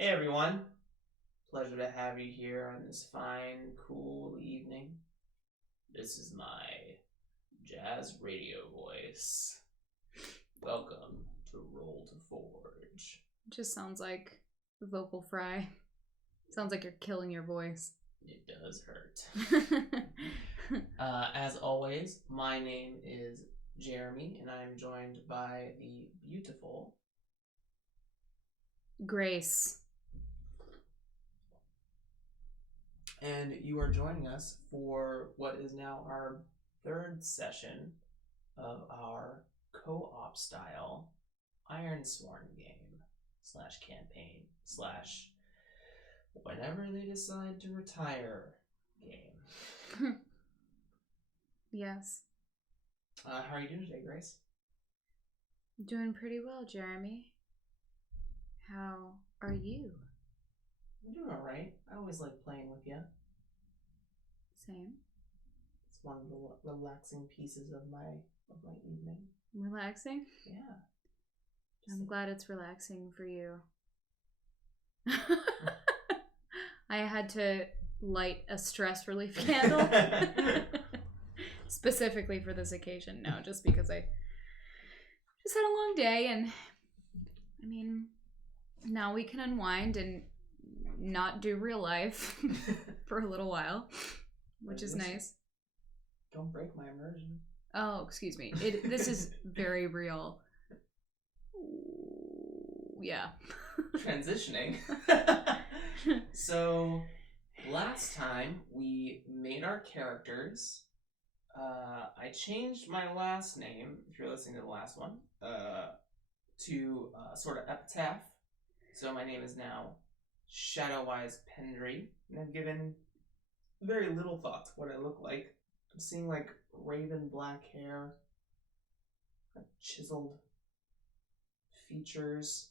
Hey everyone, pleasure to have you here on this fine, cool evening. This is my jazz radio voice. Welcome to Roll to Forge. It just sounds like vocal fry. Sounds like you're killing your voice. It does hurt. As always, my name is Jeremy, and I am joined by the beautiful Grace. And you are joining us for what is now our third session of our co-op style Ironsworn game / campaign / whenever they decide to retire game. Yes. How are you doing today, Grace? Doing pretty well, Jeremy. How are you? I'm doing alright. I always like playing with you. Same. It's one of the relaxing pieces of my evening. Relaxing? Yeah. I'm glad it's relaxing for you. I had to light a stress relief candle. Specifically for this occasion. No, just because I just had a long day, and I mean, now we can unwind and not do real life for a little while, which is nice. Don't break my immersion. Oh, excuse me. This is very real. Ooh, yeah. Transitioning. So, last time we made our characters. I changed my last name, if you're listening to the last one, to sort of epitaph. So my name is now Shadowwise Pendry, and I've given very little thought to what I look like. I'm seeing like raven black hair, chiseled features.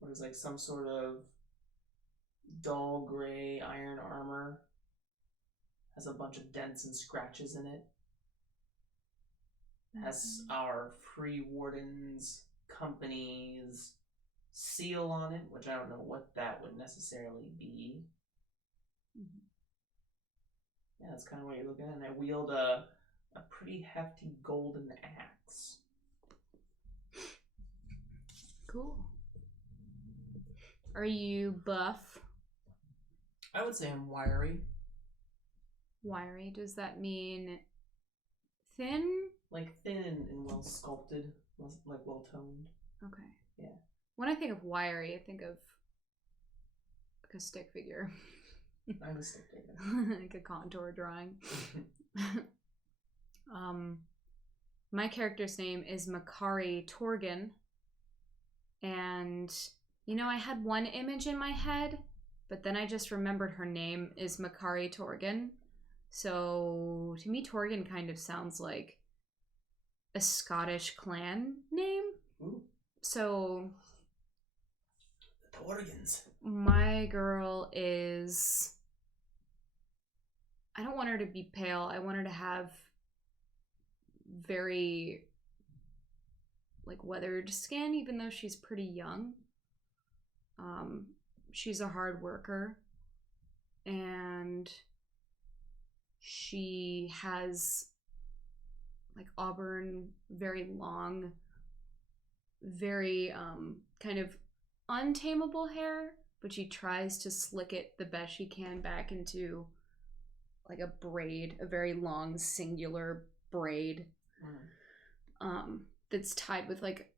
What is like some sort of dull gray iron armor. Has a bunch of dents and scratches in it. Has our free wardens company's seal on it, which I don't know what that would necessarily be. Mm-hmm. Yeah, that's kind of what you're looking at. And I wield a pretty hefty golden axe. Cool. Are you buff? I would say I'm wiry. Wiry, does that mean thin? Like thin and well sculpted, like well toned. Okay. Yeah. When I think of wiry, I think of like a stick figure. I'm a stick figure. Like a contour drawing. My character's name is Makari Torgan. And, you know, I had one image in my head, but then I just remembered her name is Makari Torgan. So, to me, Torgan kind of sounds like a Scottish clan name. Ooh. So, the Torgans. My girl is... I don't want her to be pale. I want her to have very, like, weathered skin, even though she's pretty young. She's a hard worker. And she has like auburn, very long, very kind of untamable hair, but she tries to slick it the best she can back into like a braid, a very long singular braid. That's tied with like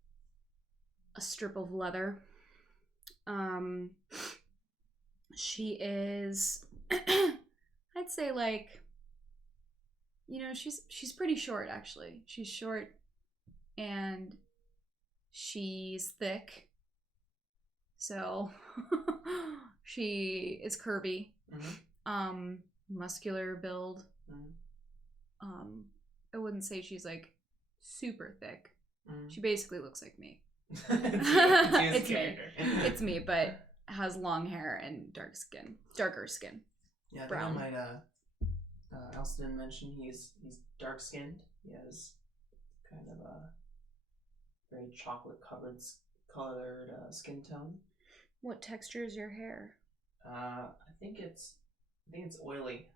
a strip of leather. She is I'd say like, you know, she's pretty short actually. She's short and she's thick. So she is curvy. Mm-hmm. Muscular build. Mm-hmm. I wouldn't say she's like super thick. Mm-hmm. She basically looks like me. It's me. It's me, but has long hair and darker skin. Yeah, I think I might. I also didn't mention he's dark skinned. He has kind of a very chocolate colored skin tone. What texture is your hair? I think it's oily.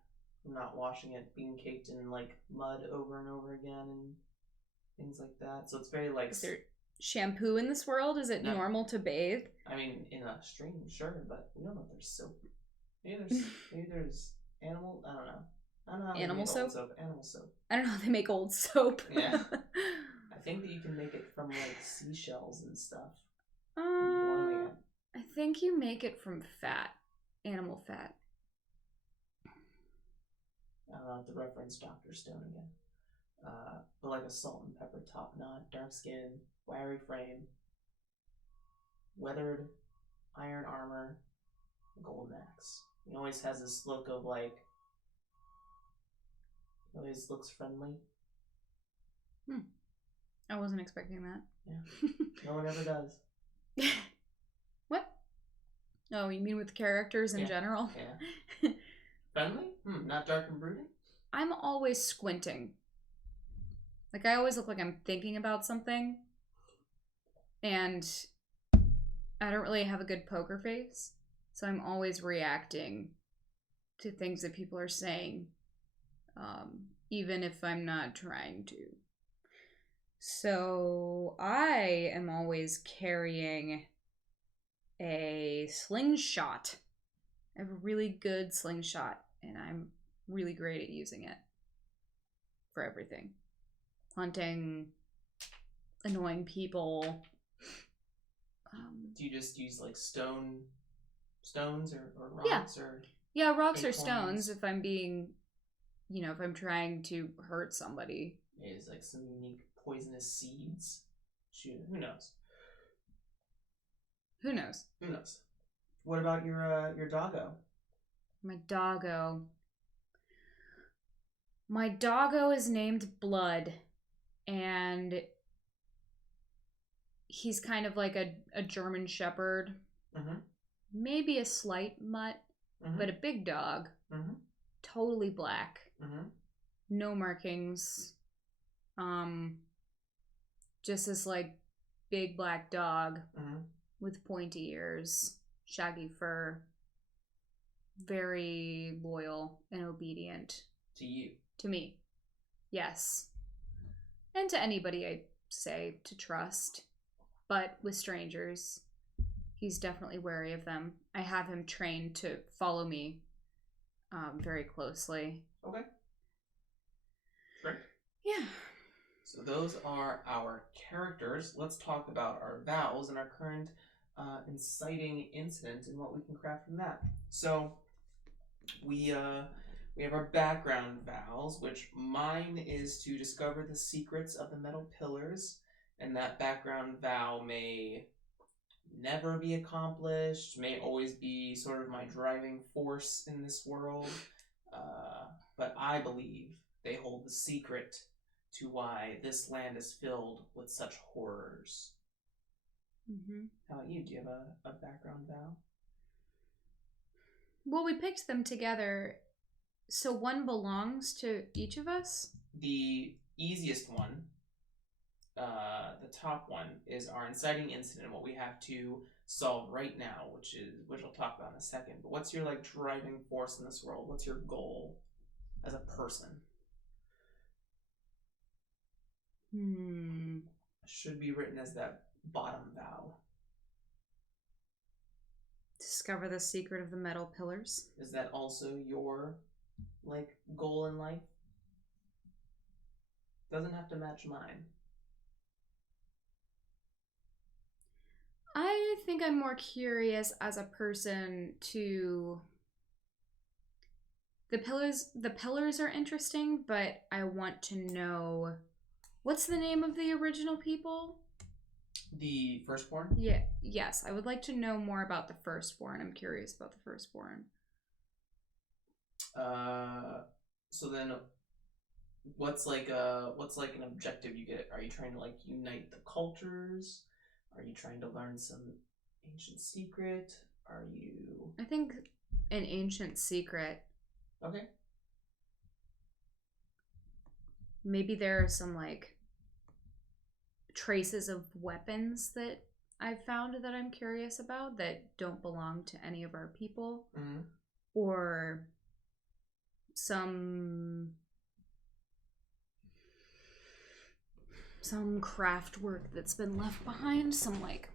I'm not washing it, being caked in like mud over and over again and things like that. So it's very like. Is there shampoo in this world? Is it No. normal to bathe? I mean, in a stream, sure, but we don't know if there's soap. Maybe there's animal. I don't know. I don't know how they Animal make soap? old soap. Animal soap. I don't know how they make old soap. Yeah. I think that you can make it from like seashells and stuff. I think you make it from fat, animal fat. I don't have to reference Dr. Stone again. But like a salt and pepper top knot, dark skin, wiry frame, weathered iron armor, golden axe. He always has this look of like. He always looks friendly. I wasn't expecting that. Yeah. No one ever does. What? Oh, you mean with characters in general? Yeah. Friendly? Not dark and brooding? I'm always squinting. Like, I always look like I'm thinking about something. And I don't really have a good poker face. So I'm always reacting to things that people are saying. Even if I'm not trying to. So I am always carrying a slingshot. I have a really good slingshot, and I'm really great at using it for everything. Hunting, annoying people. Do you just use like stones or rocks or? Yeah, rocks or acorns? stones if I'm being, if I'm trying to hurt somebody. Is like some unique poisonous seeds. Shoot, who knows? Who knows? Who knows? What about your doggo? My doggo. My doggo is named Blood, and he's kind of like a German Shepherd. Mm-hmm. Maybe a slight mutt, but a big dog. Mm-hmm. Totally black. Mm-hmm. No markings. Just this like big black dog with pointy ears, shaggy fur, very loyal and obedient. To you. To me. Yes. And to anybody I say to trust. But with strangers, he's definitely wary of them. I have him trained to follow me very closely. Okay. Great. Yeah. So those are our characters. Let's talk about our vows and our current inciting incident and what we can craft from that. So we have our background vows, which mine is to discover the secrets of the metal pillars, and that background vow may never be accomplished, may always be sort of my driving force in this world, but I believe they hold the secret to why this land is filled with such horrors. Mm-hmm. How about you? Do you have a background vow? Well, we picked them together, so one belongs to each of us? The easiest one, the top one, is our inciting incident, what we have to solve right now, which I'll talk about in a second. But what's your like driving force in this world? What's your goal as a person? Should be written as that bottom vow. Discover the secret of the metal pillars. Is that also your like goal in life? Doesn't have to match mine. I think I'm more curious as a person to the pillars are interesting, but I want to know what's the name of the original people? The firstborn? Yeah, yes, I would like to know more about the firstborn. I'm curious about the firstborn. So then what's like an objective you get? Are you trying to like unite the cultures? Are you trying to learn some ancient secret? Are you... I think an ancient secret. Okay. Maybe there are some like traces of weapons that I've found that I'm curious about that don't belong to any of our people, Mm-hmm. or some craft work that's been left behind, some like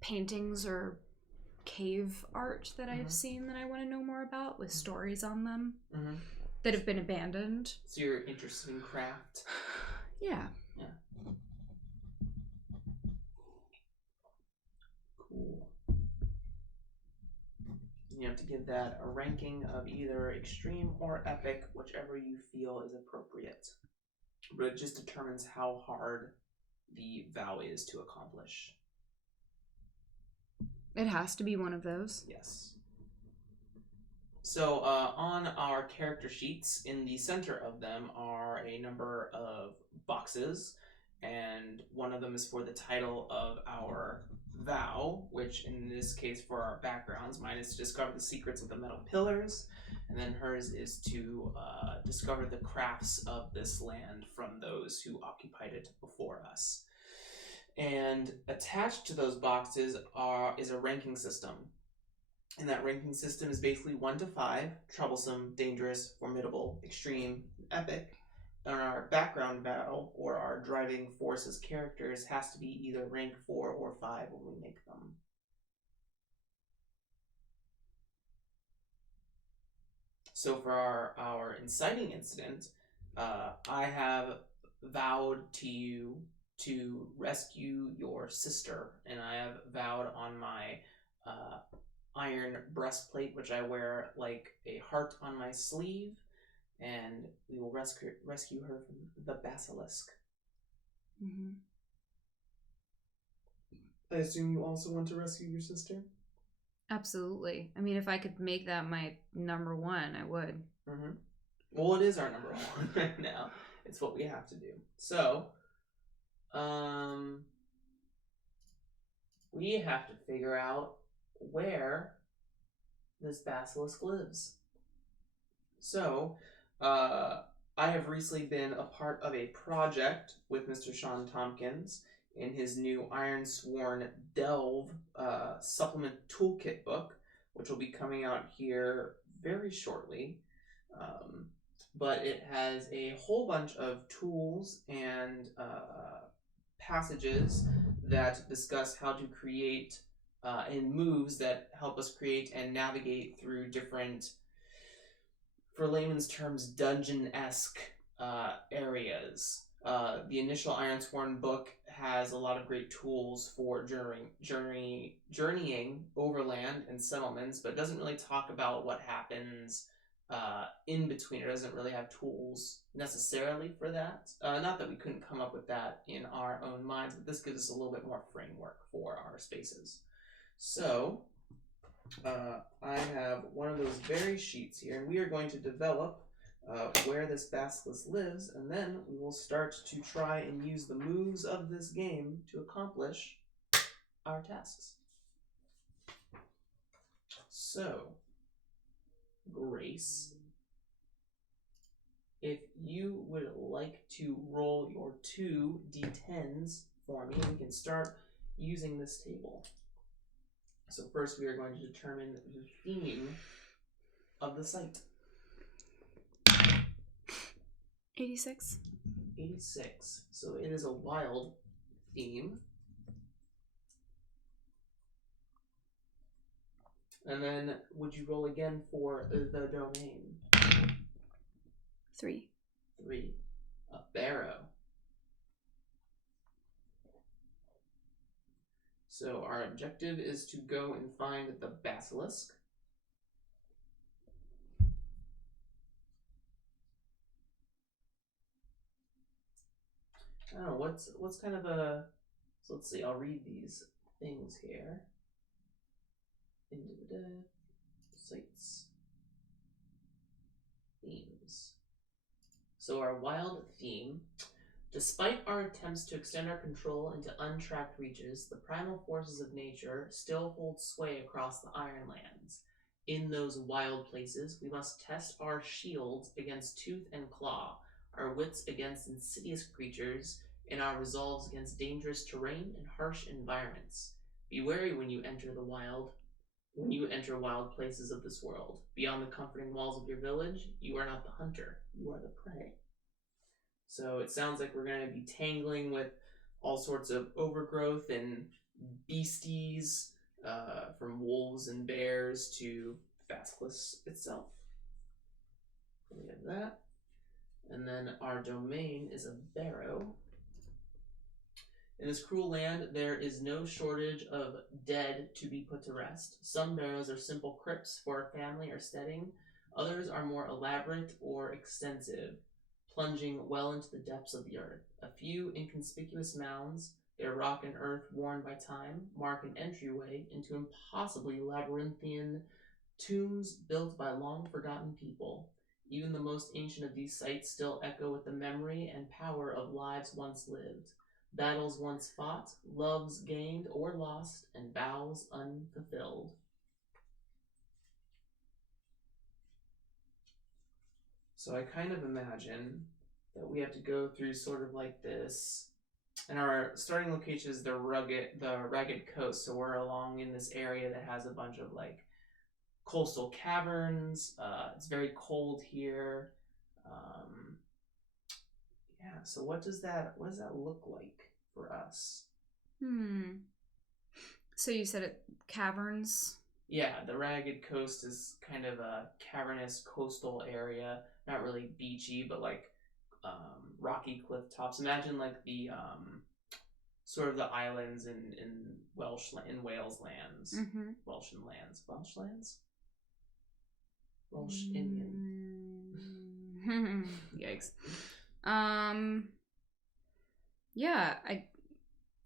paintings or cave art that I've seen that I want to know more about with stories on them that have been abandoned. So you're interested in craft? Yeah. Cool. You have to give that a ranking of either extreme or epic, whichever you feel is appropriate. But it just determines how hard the vow is to accomplish. It has to be one of those. Yes. So on our character sheets, in the center of them are a number of boxes, and one of them is for the title of our vow, which in this case for our backgrounds, mine is to discover the secrets of the metal pillars, and then hers is to discover the crafts of this land from those who occupied it before us. And attached to those boxes is a ranking system. And that ranking system is basically 1 to 5, troublesome, dangerous, formidable, extreme, epic. And our background battle, or our driving force as characters, has to be either rank 4 or 5 when we make them. So for our inciting incident, I have vowed to you to rescue your sister, and I have vowed on my iron breastplate, which I wear like a heart on my sleeve, and we will rescue her from the basilisk. Mm-hmm. I assume you also want to rescue your sister? Absolutely. I mean, if I could make that my number one, I would. Mm-hmm. Well, it is our number one right now. It's what we have to do. So, we have to figure out where this basilisk lives. So, I have recently been a part of a project with Mr. Sean Tompkins in his new Ironsworn Delve supplement toolkit book, which will be coming out here very shortly. But it has a whole bunch of tools and passages that discuss how to create and moves that help us create and navigate through different, for layman's terms, dungeon-esque areas. The initial Ironsworn book has a lot of great tools for journeying overland and settlements, but doesn't really talk about what happens in between. It doesn't really have tools necessarily for that. Not that we couldn't come up with that in our own minds, but this gives us a little bit more framework for our spaces. So, I have one of those very sheets here, and we are going to develop where this basilisk lives, and then we will start to try and use the moves of this game to accomplish our tasks. So, Grace, if you would like to roll your 2d10s for me, we can start using this table. So first we are going to determine the theme of the site. 86. 86. So it is a wild theme. And then would you roll again for the domain? 3. 3. A barrow. So our objective is to go and find the basilisk. I don't know, what's kind of a... So let's see, I'll read these things here. Sites. Themes. So our wild theme. Despite our attempts to extend our control into untracked reaches, the primal forces of nature still hold sway across the Ironlands. In those wild places, we must test our shields against tooth and claw, our wits against insidious creatures, in our resolves against dangerous terrain and harsh environments. Be wary when you enter wild places of this world. Beyond the comforting walls of your village, you are not the hunter, you are the prey. So it sounds like we're going to be tangling with all sorts of overgrowth and beasties, from wolves and bears to Basilisk itself. We have that. And then our domain is a barrow. In this cruel land, there is no shortage of dead to be put to rest. Some barrows are simple crypts for a family or steading. Others are more elaborate or extensive, plunging well into the depths of the earth. A few inconspicuous mounds, their rock and earth worn by time, mark an entryway into impossibly labyrinthian tombs built by long-forgotten people. Even the most ancient of these sites still echo with the memory and power of lives once lived, battles once fought, loves gained or lost, and vows unfulfilled. So I kind of imagine that we have to go through sort of like this, and our starting location is the ragged coast. So we're along in this area that has a bunch of like coastal caverns. It's very cold here. Um, yeah. So what does that look like for us? So you said it caverns? Yeah, the Ragged Coast is kind of a cavernous coastal area. Not really beachy, but like rocky cliff tops. Imagine like the sort of the islands in Wales lands, Mm-hmm. Welsh lands, Welsh Indian. Yikes. Yeah,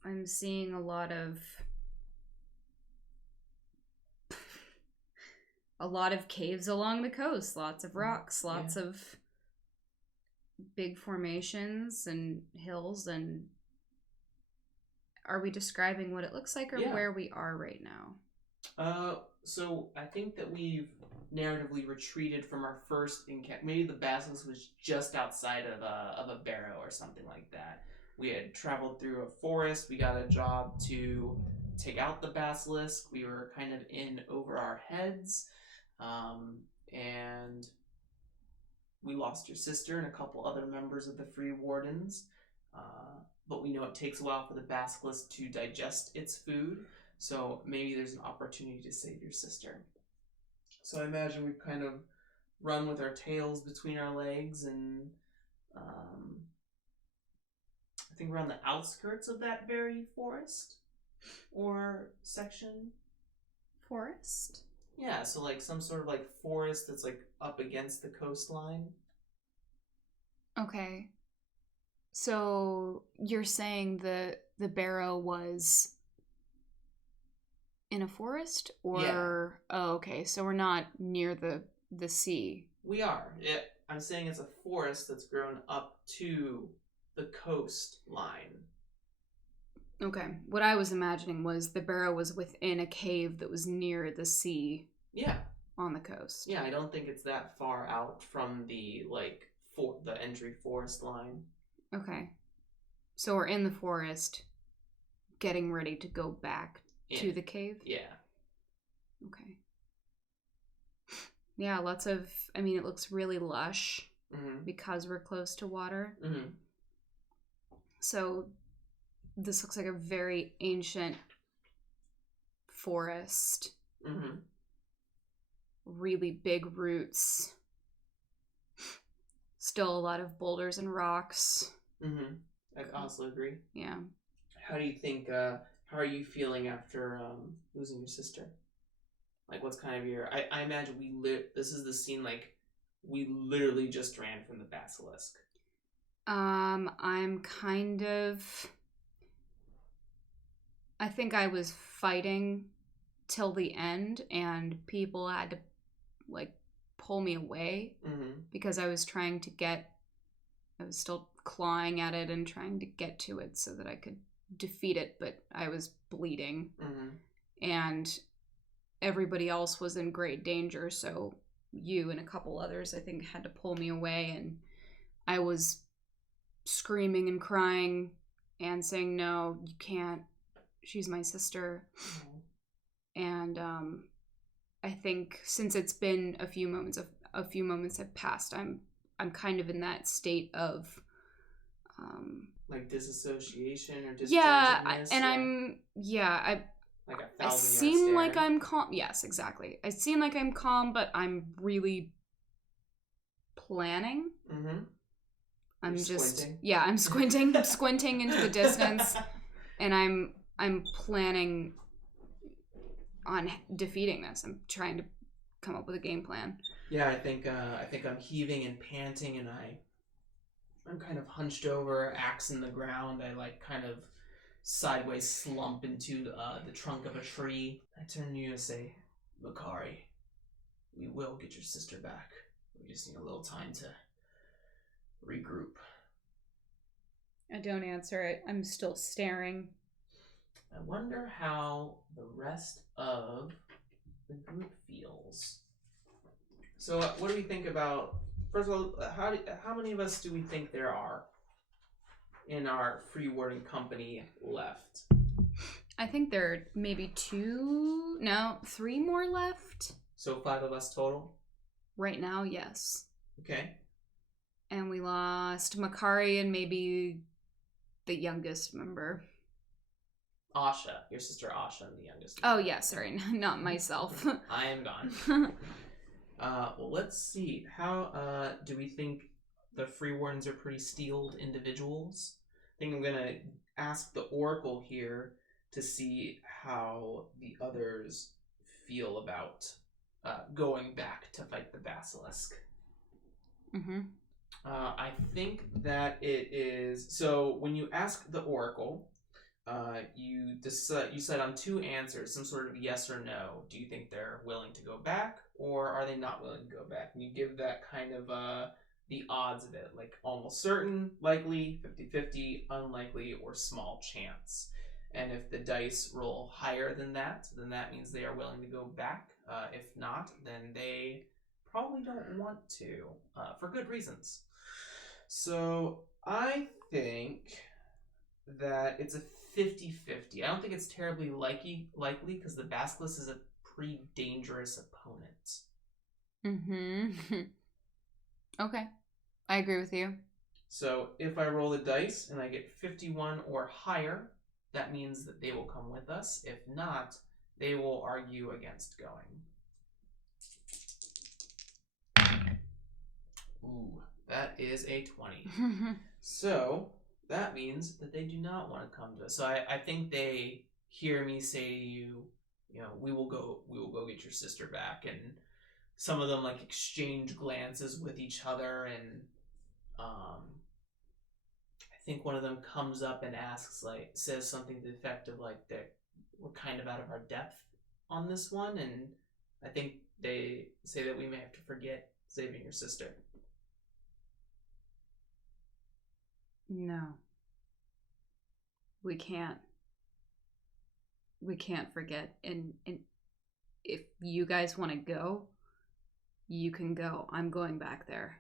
I'm seeing a lot of caves along the coast, lots of rocks, lots of big formations and hills. And are we describing what it looks like or where we are right now? So I think that we've narratively retreated from our first encounter. Maybe the basilisk was just outside of a barrow or something like that. We had traveled through a forest. We got a job to take out the basilisk. We were kind of in over our heads, and we lost your sister and a couple other members of the Free Wardens. But we know it takes a while for the basilisk to digest its food. So maybe there's an opportunity to save your sister. So I imagine we've kind of run with our tails between our legs, and I think we're on the outskirts of that very forest or section. Forest? Yeah, so like some sort of like forest that's like up against the coastline. Okay. So you're saying the barrow was in a forest, or oh, okay, so we're not near the sea. We are. I'm saying it's a forest that's grown up to the coastline. Okay. What I was imagining was the barrow was within a cave that was near the sea. Yeah. On the coast. Yeah, I don't think it's that far out from the the entry forest line. Okay. So we're in the forest, getting ready to go back to the cave? Yeah. Okay. Yeah, it looks really lush because we're close to water. Mm-hmm. So this looks like a very ancient forest. Mm-hmm. Really big roots. Still a lot of boulders and rocks. Mm-hmm. I also agree. Yeah. How do you think, how are you feeling after losing your sister? Like, what's kind of your... I imagine this is the scene, like, we literally just ran from the basilisk. I'm kind of... I think I was fighting till the end, and people had to, like, pull me away because I was still clawing at it and trying to get to it so that I could defeat it, but I was bleeding. And everybody else was in great danger, so you and a couple others, I think, had to pull me away, and I was screaming and crying and saying, no, you can't. She's my sister. And I think since it's been a few moments have passed, I'm kind of in that state of like disassociation or yeah, disjointedness. and I like a I seem like I'm calm. Yes, exactly. I seem like I'm calm, but I'm really planning. Mm-hmm. I'm You're just squinting. yeah, I'm squinting into the distance, and I'm planning on defeating this. I'm trying to come up with a game plan. Yeah, I think I'm heaving and panting, and I'm kind of hunched over, axe in the ground. I like kind of sideways slump into the trunk of a tree. I turn to you and say, Makari, we will get your sister back. We just need a little time to regroup. I don't answer it. I'm still staring. I wonder how the rest of the group feels. So, what do we think about? First of all, how many of us do we think there are in our free warding company left? I think there are maybe 3 more left. So 5 of us total? Right now, yes. Okay. And we lost Makari and maybe the youngest member. Asha, your sister Asha, the youngest. Oh yeah, sorry, not myself. I am gone. Well, let's see. How do we think the free wardens are pretty steeled individuals? I think I'm gonna ask the oracle here to see how the others feel about going back to fight the basilisk. Mm-hmm. I think that it is so. When you ask the oracle, you said on 2 answers, some sort of yes or no. Do you think they're willing to go back, or are they not willing to go back? And you give that kind of the odds of it, like almost certain, likely, 50-50, unlikely, or small chance. And if the dice roll higher than that, then that means they are willing to go back. If not, then they probably don't want to, for good reasons. So I think that it's a 50-50. I don't think it's terribly likely because the basilisk is a pretty dangerous opponent. Mm-hmm. Okay. I agree with you. So if I roll the dice and I get 51 or higher, that means that they will come with us. If not, they will argue against going. Ooh, that is a 20. So that means that they do not want to come to us. So I think they hear me say to you, we will go get your sister back. And some of them like exchange glances with each other, and I think one of them comes up and says something to the effect of like that we're kind of out of our depth on this one, and I think they say that we may have to forget saving your sister. No. We can't. We can't forget. And if you guys want to go, you can go. I'm going back there.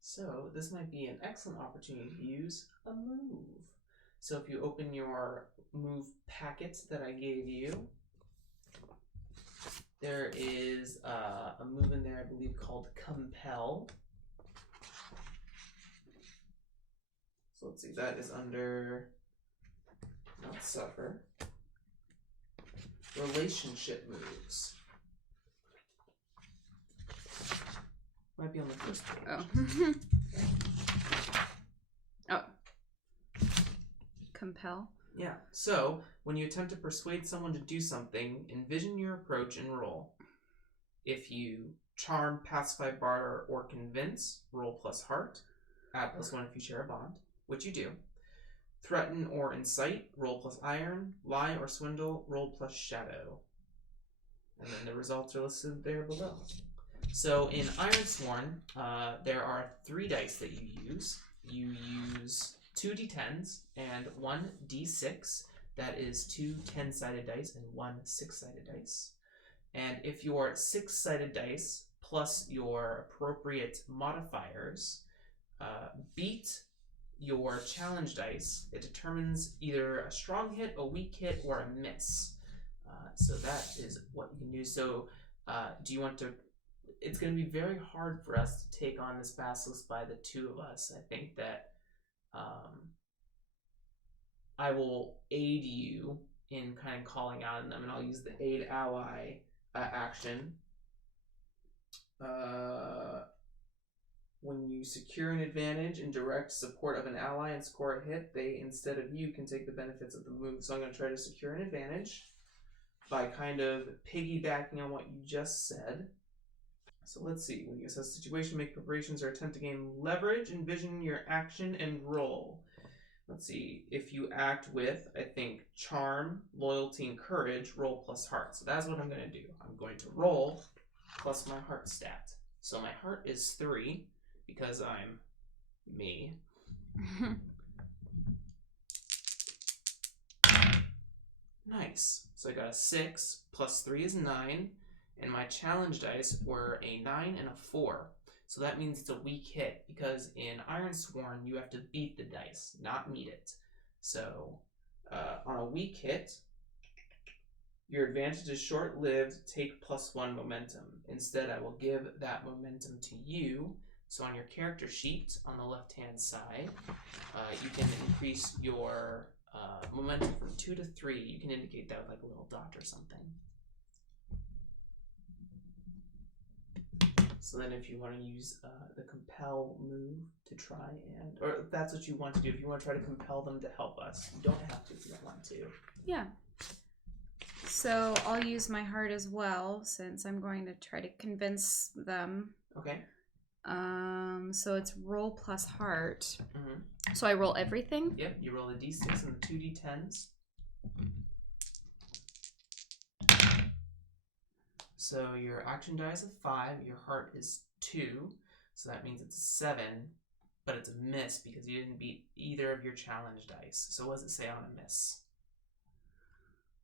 So this might be an excellent opportunity to use a move. So if you open your move packet that I gave you, there is a move in there, I believe, called Compel. So let's see, that is under not Suffer. Relationship moves. Might be on the first page. Oh. Compel? Yeah. So, when you attempt to persuade someone to do something, envision your approach and roll. If you charm, pacify, barter, or convince, roll plus heart. Add +1 if you share a bond, which you do. Threaten or incite, roll plus iron. Lie or swindle, roll plus shadow. And then the results are listed there below. So in Ironsworn, there are 3 dice that you use. You use 2 d10s and 1 d6. That is 2 10-sided dice and 1 6-sided dice. And if your 6-sided dice plus your appropriate modifiers beat your challenge dice, it determines either a strong hit, a weak hit, or a miss. So that is what you can do. So do you want to... It's going to be very hard for us to take on this basilisk by the two of us. I think that I will aid you in kind of calling out on them, and I'll use the aid ally action. When you secure an advantage in direct support of an ally and score a hit, they, instead of you, can take the benefits of the move. So I'm going to try to secure an advantage by kind of piggybacking on what you just said. So let's see. When you assess the situation, make preparations, or attempt to gain leverage, envision your action and roll. Let's see. If you act with, I think, charm, loyalty, and courage, roll plus heart. So that's what I'm going to do. I'm going to roll plus my heart stat. So my heart is 3 because I'm me. Nice. So I got a 6 plus 3 is 9. And my challenge dice were a 9 and a 4. So that means it's a weak hit, because in Ironsworn, you have to beat the dice, not meet it. So on a weak hit, your advantage is short-lived, take +1 momentum. Instead, I will give that momentum to you. So on your character sheet, on the left-hand side, you can increase your momentum from 2 to 3. You can indicate that with like a little dot or something. So then if you want to use the compel move to try and... Or if that's what you want to do. If you want to try to compel them to help us. You don't have to if you don't want to. Yeah. So I'll use my heart as well, since I'm going to try to convince them. Okay. So it's roll plus heart. Mm-hmm. So I roll everything? Yep, you roll the d6 and the 2 d10s. So your action die is a 5, your heart is 2, so that means it's a 7, but it's a miss because you didn't beat either of your challenge dice. So what does it say on a miss?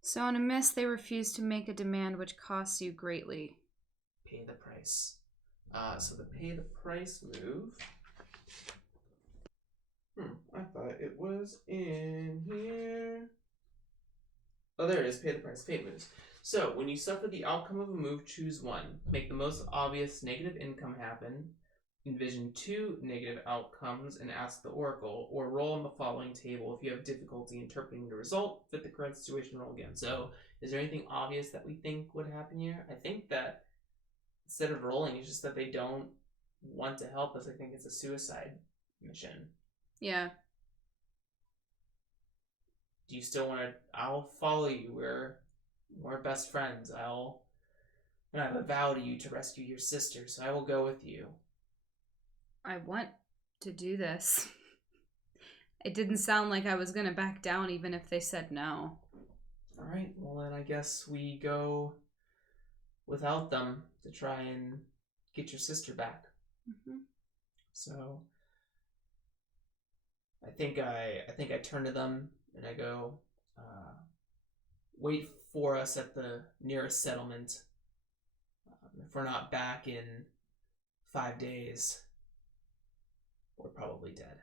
So on a miss, they refuse to make a demand which costs you greatly. Pay the price. So the pay the price move... I thought it was in here. Oh, there it is. Pay the price. Fate moves. So, when you suffer the outcome of a move, choose one. Make the most obvious negative income happen. Envision 2 negative outcomes and ask the oracle, or roll on the following table. If you have difficulty interpreting the result, fit the current situation, roll again. So, is there anything obvious that we think would happen here? I think that instead of rolling, it's just that they don't want to help us. I think it's a suicide mission. Yeah. Do you still want to... I'll follow you. We're best friends. And I have a vow to you to rescue your sister, so I will go with you. I want to do this. It didn't sound like I was going to back down even if they said no. Alright, well then I guess we go without them to try and get your sister back. Mm-hmm. So I think I turn to them and I go, wait for us at the nearest settlement. If we're not back in 5 days, we're probably dead.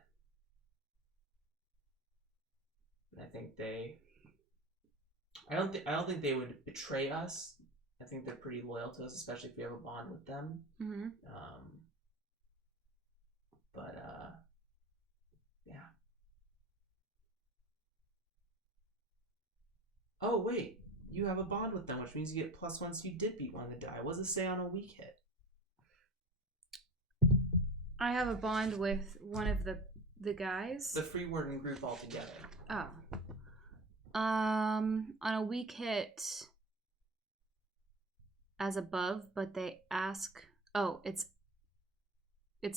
And I think I don't think they would betray us. I think they're pretty loyal to us, especially if we have a bond with them. Mm-hmm. Yeah. Oh, wait. You have a bond with them, which means you get +1, so you did beat one of the die. What does it say on a weak hit? I have a bond with one of the guys. The free warden group altogether. Oh. On a weak hit as above, but they ask... Oh, it's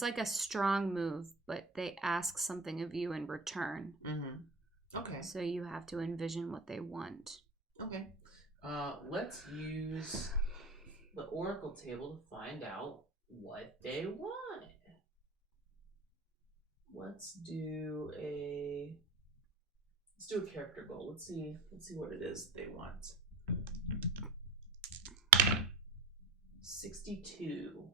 like a strong move, but they ask something of you in return. Mm-hmm. Okay. So you have to envision what they want. Okay. Let's use the oracle table to find out what they want. Let's do a character goal. Let's see what it is they want. 62.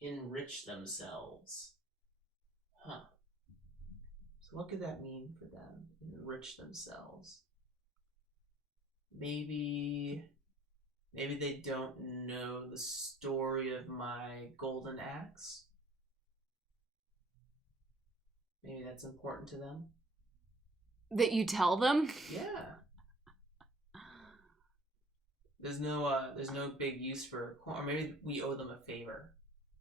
Enrich themselves. Huh. So what could that mean for them? Enrich themselves. Maybe they don't know the story of my golden axe. Maybe that's important to them. That you tell them? Yeah. There's no big use for, or maybe we owe them a favor.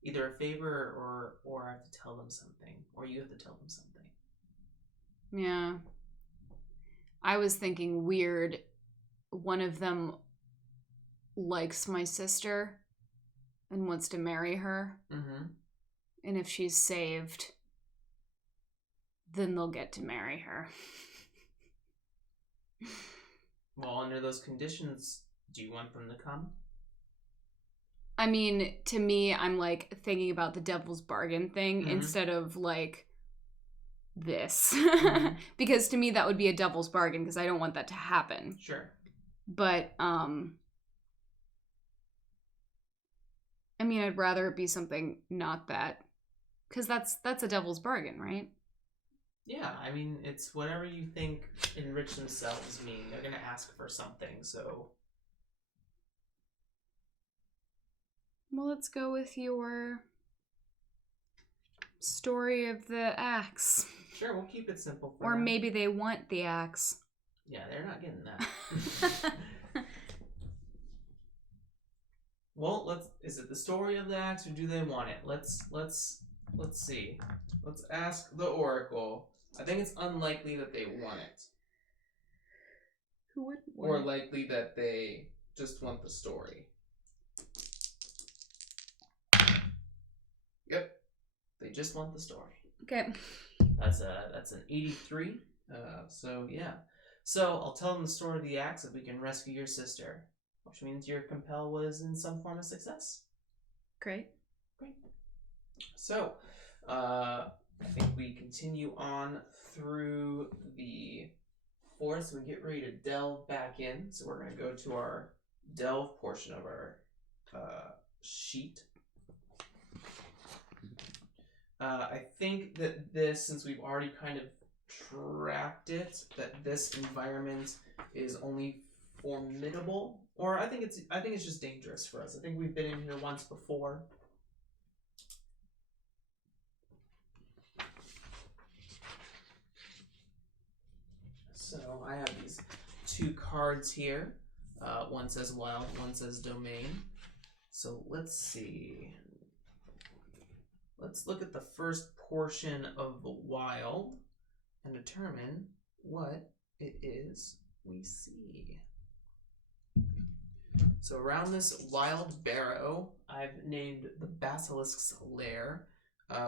Either a favor or I have to tell them something, or you have to tell them something. Yeah. I was thinking weird. One of them likes my sister and wants to marry her. Mm-hmm. And if she's saved, then they'll get to marry her. Well, under those conditions, do you want them to come? I mean, to me, I'm like thinking about the devil's bargain thing instead of like this. Because to me, that would be a devil's bargain because I don't want that to happen. Sure. But, I mean, I'd rather it be something not that. Because that's a devil's bargain, right? Yeah, I mean, it's whatever you think enrich themselves mean. They're going to ask for something, so... Well, let's go with your story of the axe. Sure, we'll keep it simple for Or them. maybe they want the axe. Yeah, they're not getting that. Well, is it the story of the axe or do they want it? Let's see. Let's ask the oracle. I think it's unlikely that they want it. Who would want Or it? likely that they just want the story. Yep. They just want the story. Okay. That's an 83. So yeah. So I'll tell them the story of the axe if we can rescue your sister, which means your compel was in some form of success. Great. So, I think we continue on through the forest. We get ready to delve back in. So we're going to go to our delve portion of our sheet. I think that this, since we've already kind of tracked it, that this environment is only formidable, or I think it's just dangerous for us. I think we've been in here once before. So I have these two cards here. One says wild, one says domain. So let's see. Let's look at the first portion of the wild and determine what it is we see. So around this wild barrow, I've named the Basilisk's Lair.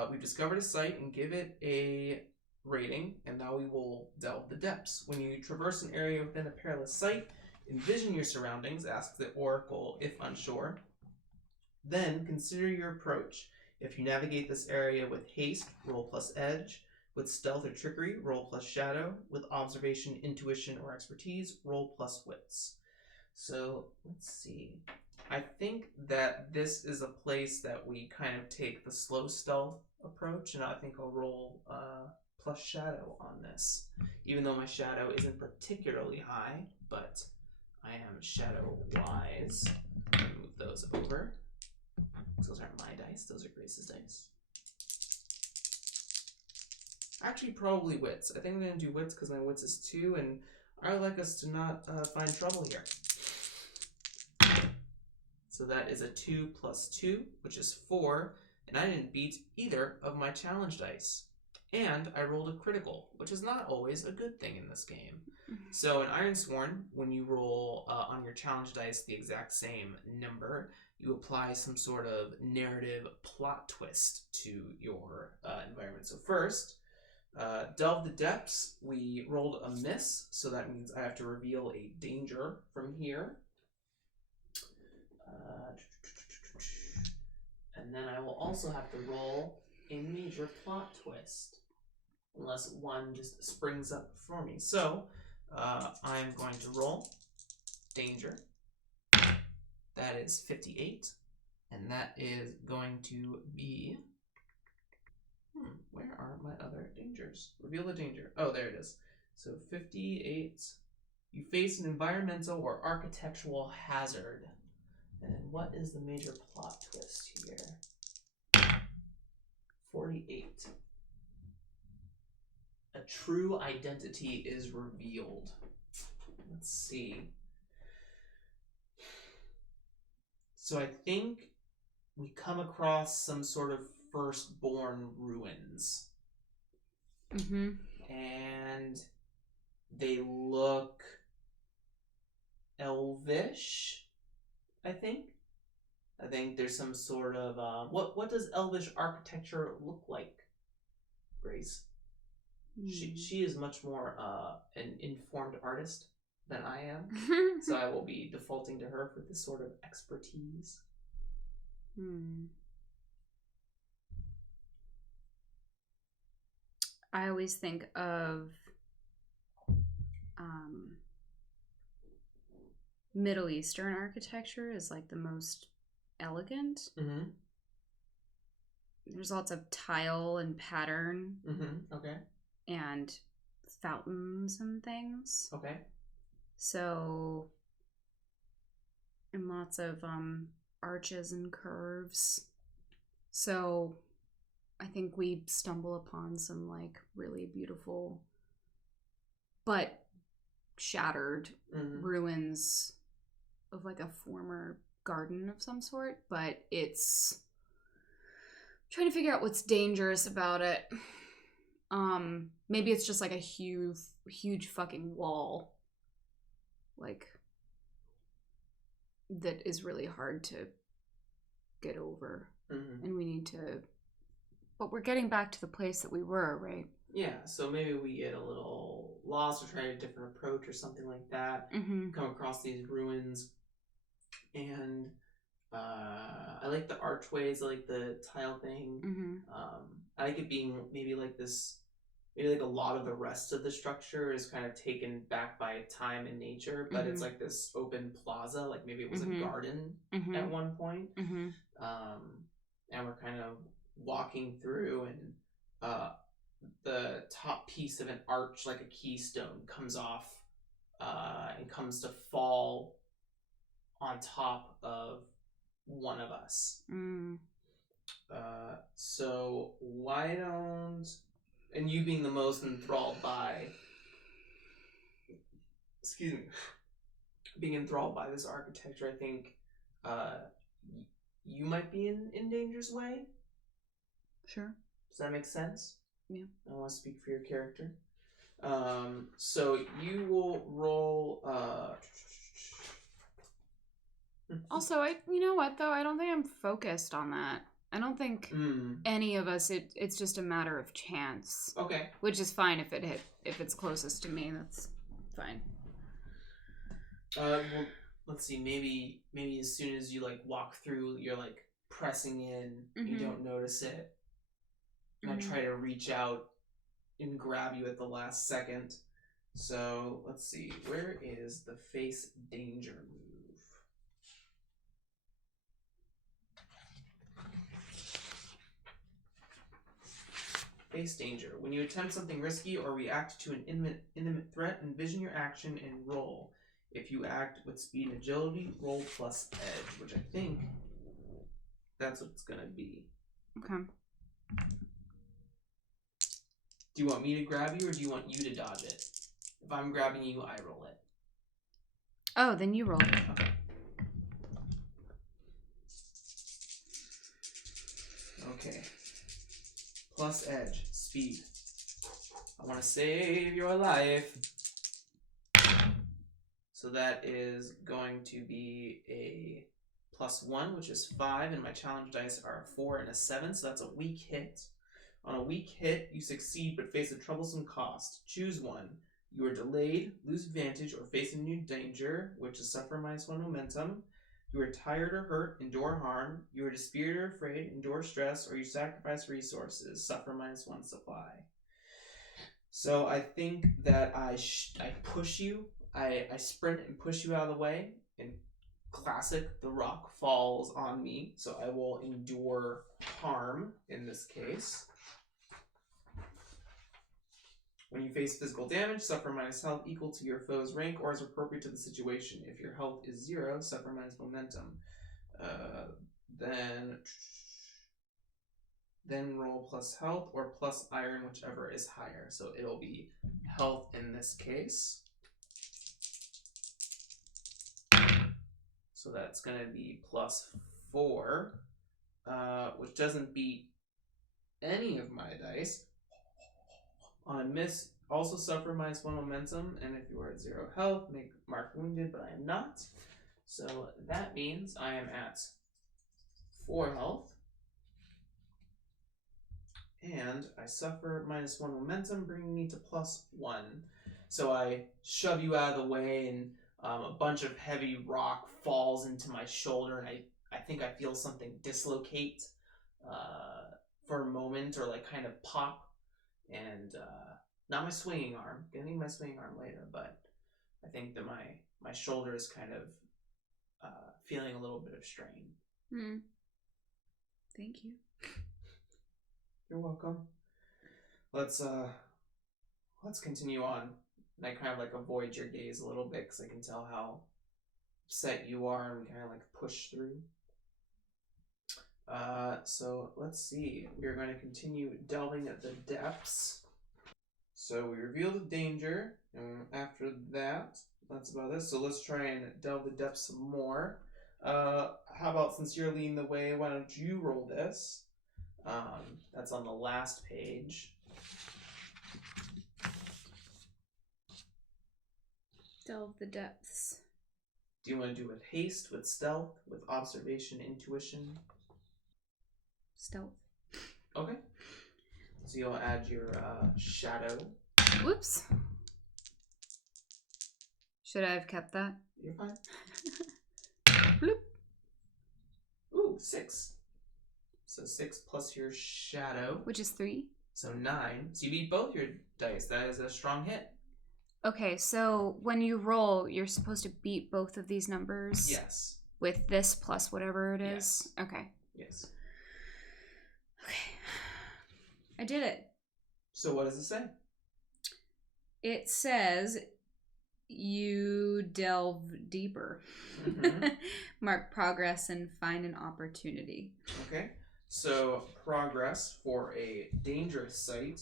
We've discovered a site and give it a rating, and now we will delve the depths. When you traverse an area within a perilous site, envision your surroundings, ask the oracle if unsure. Then consider your approach. If you navigate this area with haste, roll plus edge. With stealth or trickery, roll plus shadow. With observation, intuition, or expertise, roll plus wits. So let's see. I think that this is a place that we kind of take the slow stealth approach, and I think I'll roll plus shadow on this. Even though my shadow isn't particularly high, but I am shadow wise. Move those over. Those aren't my dice, those are Grace's dice. Actually, probably wits. I think I'm going to do wits because my wits is 2, and I would like us to not find trouble here. So that is a 2 plus 2, which is 4, and I didn't beat either of my challenge dice. And I rolled a critical, which is not always a good thing in this game. So in Ironsworn, when you roll on your challenge dice the exact same number, you apply some sort of narrative plot twist to your environment. So first, delve the depths. We rolled a miss, so that means I have to reveal a danger from here. And then I will also have to roll a major plot twist, unless one just springs up for me. So I'm going to roll danger. That is 58, and that is going to be Where are my other dangers? Reveal the danger. Oh, there it is. So 58. You face an environmental or architectural hazard. And then what is the major plot twist here? 48. A true identity is revealed. Let's see. So I think we come across some sort of firstborn ruins. Mm-hmm. And they look elvish, I think. I think there's some sort of what does elvish architecture look like, Grace? She is much more an informed artist than I am, so I will be defaulting to her for this sort of expertise. I always think of Middle Eastern architecture as like the most elegant. Mm-hmm. There's lots of tile and pattern. Mm-hmm. Okay. And fountains and things. Okay. So, and lots of arches and curves. So, I think we stumble upon some like really beautiful but shattered ruins of like a former garden of some sort, but it's trying to figure out what's dangerous about it. Maybe it's just like a huge fucking wall, like that is really hard to get over, and we need to. But we're getting back to the place that we were, right? Yeah, so maybe we get a little lost or try a different approach or something like that. Come across these ruins, and I like the archways, I like the tile thing. I like it being maybe like this, maybe like a lot of the rest of the structure is kind of taken back by time and nature, but it's like this open plaza, like maybe it was a garden at one point. And we're kind of walking through, and the top piece of an arch, like a keystone, comes off and comes to fall on top of one of us. So why don't, and you being the most enthralled by, excuse me, being enthralled by this architecture, I think you might be in danger's way. Sure. Does that make sense? Yeah. I want to speak for your character. So you will roll. Also, you know what though? I don't think I'm focused on that. I don't think any of us. It's just a matter of chance. Okay. Which is fine if it's closest to me. That's fine. Well, let's see. Maybe as soon as you like walk through, you're like pressing in. You don't notice it. And I try to reach out and grab you at the last second. So let's see. Where is the face danger move? Face danger. When you attempt something risky or react to an intimate threat, envision your action and roll. If you act with speed and agility, roll plus edge, which I think that's what it's going to be. Okay. Do you want me to grab you or do you want you to dodge it? If I'm grabbing you, I roll it. Oh, then you roll it. Okay. Okay. Plus edge, speed. I want to save your life. So that is going to be a +1, which is 5, and my challenge dice are a 4 and a 7, so that's a weak hit. On a weak hit, you succeed but face a troublesome cost. Choose one. You are delayed, lose advantage, or face a new danger, which is suffer -1 momentum. You are tired or hurt, endure harm. You are dispirited or afraid, endure stress, or you sacrifice resources, suffer -1 supply. So I think that I push you. I sprint and push you out of the way, and classic, the rock falls on me, so I will endure harm in this case. When you face physical damage, suffer minus health equal to your foe's rank or as appropriate to the situation. If your health is 0, suffer minus momentum. Then roll plus health or plus iron, whichever is higher. So it'll be health in this case. So that's going to be plus 4, which doesn't beat any of my dice. On a miss, also suffer minus 1 momentum, and if you are at 0 health, make mark wounded, but I am not. So that means I am at 4 health. And I suffer minus 1 momentum, bringing me to plus 1. So I shove you out of the way, and a bunch of heavy rock falls into my shoulder, and I think I feel something dislocate for a moment, or like kind of pop. And not my swinging arm. Gonna need my swinging arm later, but I think that my shoulder is kind of feeling a little bit of strain. Thank you. You're welcome. Let's continue on. And I kind of like avoid your gaze a little bit because I can tell how upset you are, and kind of like push through. So let's see. We are going to continue delving at the depths. So we revealed the danger, and after that, that's about it. So let's try and delve the depths some more. How about, since you're leading the way, why don't you roll this? That's on the last page. Delve the depths. Do you want to do with haste, with stealth, with observation, intuition? Stealth. Okay. So you'll add your shadow. Whoops. Should I have kept that? You're fine. Bloop. Ooh, 6. So 6 plus your shadow. Which is 3. So 9. So you beat both your dice. That is a strong hit. Okay, so when you roll, you're supposed to beat both of these numbers? Yes. With this plus whatever it is? Yes. Okay. Yes. Okay. I did it. So what does it say? It says you delve deeper. Mm-hmm. Mark progress and find an opportunity. Okay. So progress for a dangerous site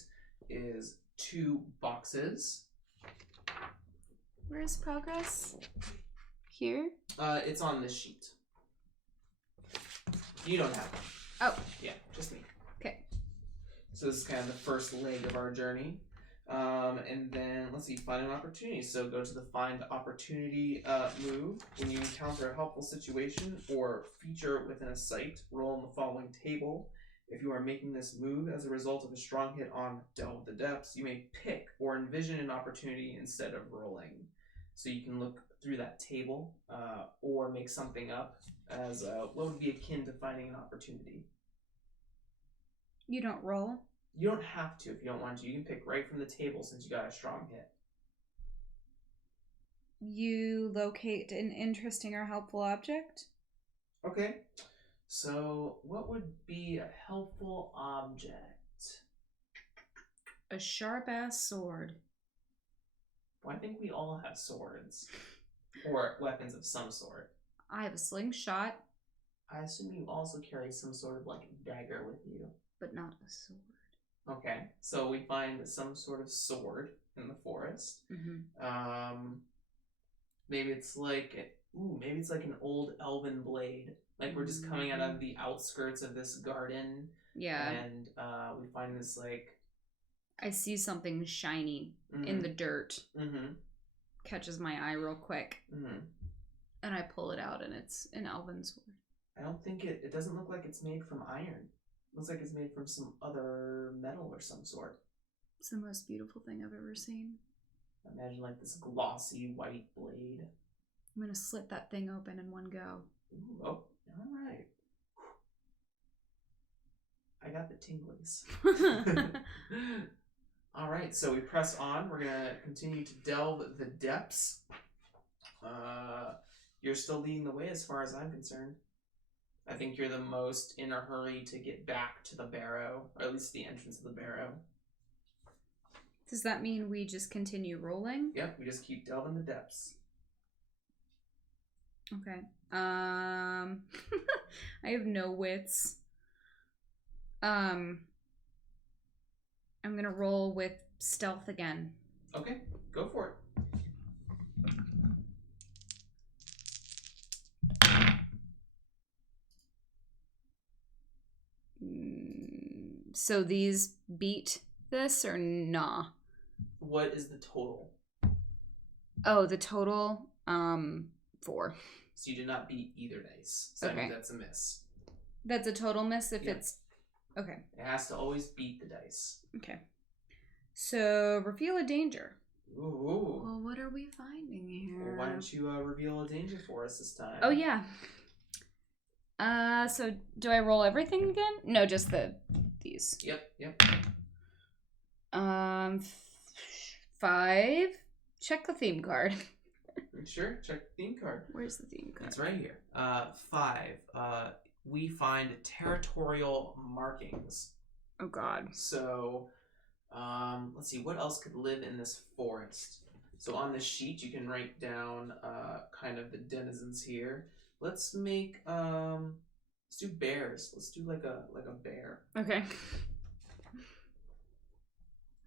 is 2 boxes. Where's progress? Here? It's on this sheet. You don't have one. Oh. Yeah, just me. Okay. So this is kind of the first leg of our journey. And then, let's see, find an opportunity. So go to the find opportunity move. When you encounter a helpful situation or feature within a site, roll on the following table. If you are making this move as a result of a strong hit on Delve the Depths, you may pick or envision an opportunity instead of rolling. So you can look through that table or make something up as what would be akin to finding an opportunity. You don't roll? You don't have to if you don't want to. You can pick right from the table since you got a strong hit. You locate an interesting or helpful object? Okay. So what would be a helpful object? A sharp-ass sword. Well, I think we all have swords. Or weapons of some sort. I have a slingshot. I assume you also carry some sort of like dagger with you. But not a sword. Okay, so we find some sort of sword in the forest. Mm-hmm. Maybe it's like an old elven blade. Like we're just coming out of the outskirts of this garden. Yeah. And we find this like... I see something shiny in the dirt. Mm-hmm. Catches my eye real quick. Mm-hmm. And I pull it out and it's an elven sword. I don't think it doesn't look like it's made from iron. It looks like it's made from some other metal or some sort. It's the most beautiful thing I've ever seen. Imagine like this glossy white blade. I'm gonna slit that thing open in one go. Ooh, oh, all right. I got the tinglies. All right, so we press on. We're gonna continue to delve the depths. You're still leading the way as far as I'm concerned. I think you're the most in a hurry to get back to the barrow, or at least the entrance of the barrow. Does that mean we just continue rolling? Yep, we just keep delving the depths. Okay. I have no wits. I'm gonna roll with stealth again. Okay, go for it. So these beat this or nah? What is the total? Oh, the total 4. So you did not beat either dice. So I think that's a miss. That's a total miss if it's okay. It has to always beat the dice. Okay. So reveal a danger. Ooh. Well, what are we finding here? Well, why don't you reveal a danger for us this time? Oh yeah. So do I roll everything again? No, just these. Yep. 5. Check the theme card. Sure, check the theme card. Where's the theme card? It's right here. 5. We find territorial markings. Oh God. So, let's see, what else could live in this forest? So on the sheet, you can write down kind of the denizens here. Let's make let's do bears. Let's do like a bear. Okay.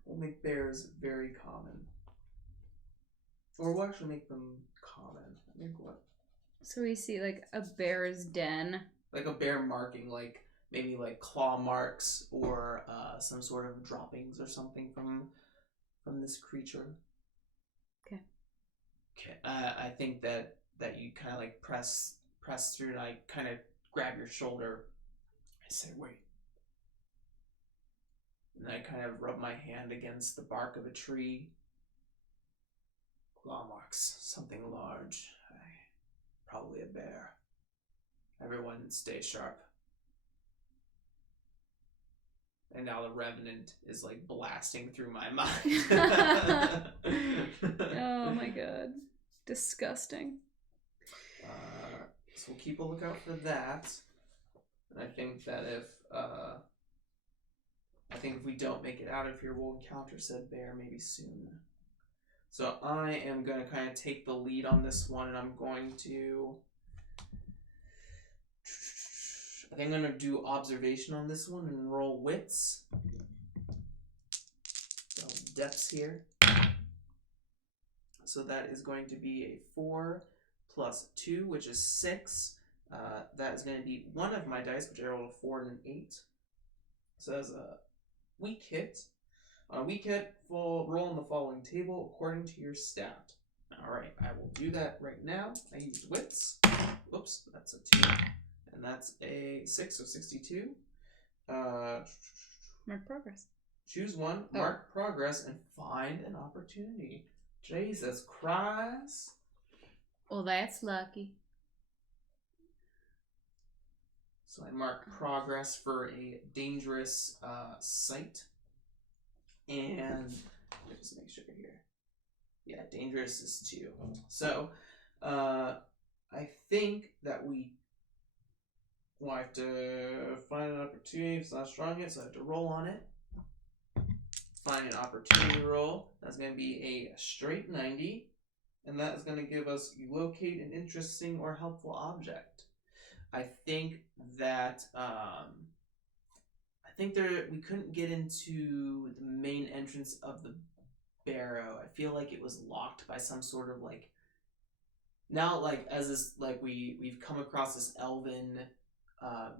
We'll make bears very common. Or we'll actually make them common. Make what? So we see like a bear's den. Like a bear marking, like maybe like claw marks or some sort of droppings or something from this creature. Okay. I think that you kind of like press through, and I kind of grab your shoulder. I say, wait. And I kind of rub my hand against the bark of a tree. Claw marks, something large. Probably a bear. Everyone stay sharp. And now the Revenant is like blasting through my mind. Oh my God. Disgusting. So we'll keep a lookout for that. And I think that if we don't make it out of here, we'll encounter said bear maybe soon. So I am going to kind of take the lead on this one, and I'm going to... I think I'm going to do observation on this one and roll wits. So depths here. So that is going to be a 4 plus 2, which is 6. That is going to be one of my dice, which I rolled a 4 and an 8. So that's a weak hit. On a weak hit, roll on the following table according to your stat. Alright, I will do that right now. I used wits. Whoops, that's a 2. And that's a 6, so 62. Mark progress. Choose one, mark progress, and find an opportunity. Jesus Christ. Well, that's lucky. So I mark progress for a dangerous site. And let me just make sure here. Yeah, dangerous is 2. So I think that we will have to find an opportunity. If it's not strong yet, so I have to roll on it. Find an opportunity roll. That's going to be a straight 90. And that is going to give us locate an interesting or helpful object. I think that we couldn't get into the main entrance of the barrow. I feel like it was locked by some sort of like, now like as this like we've come across this elven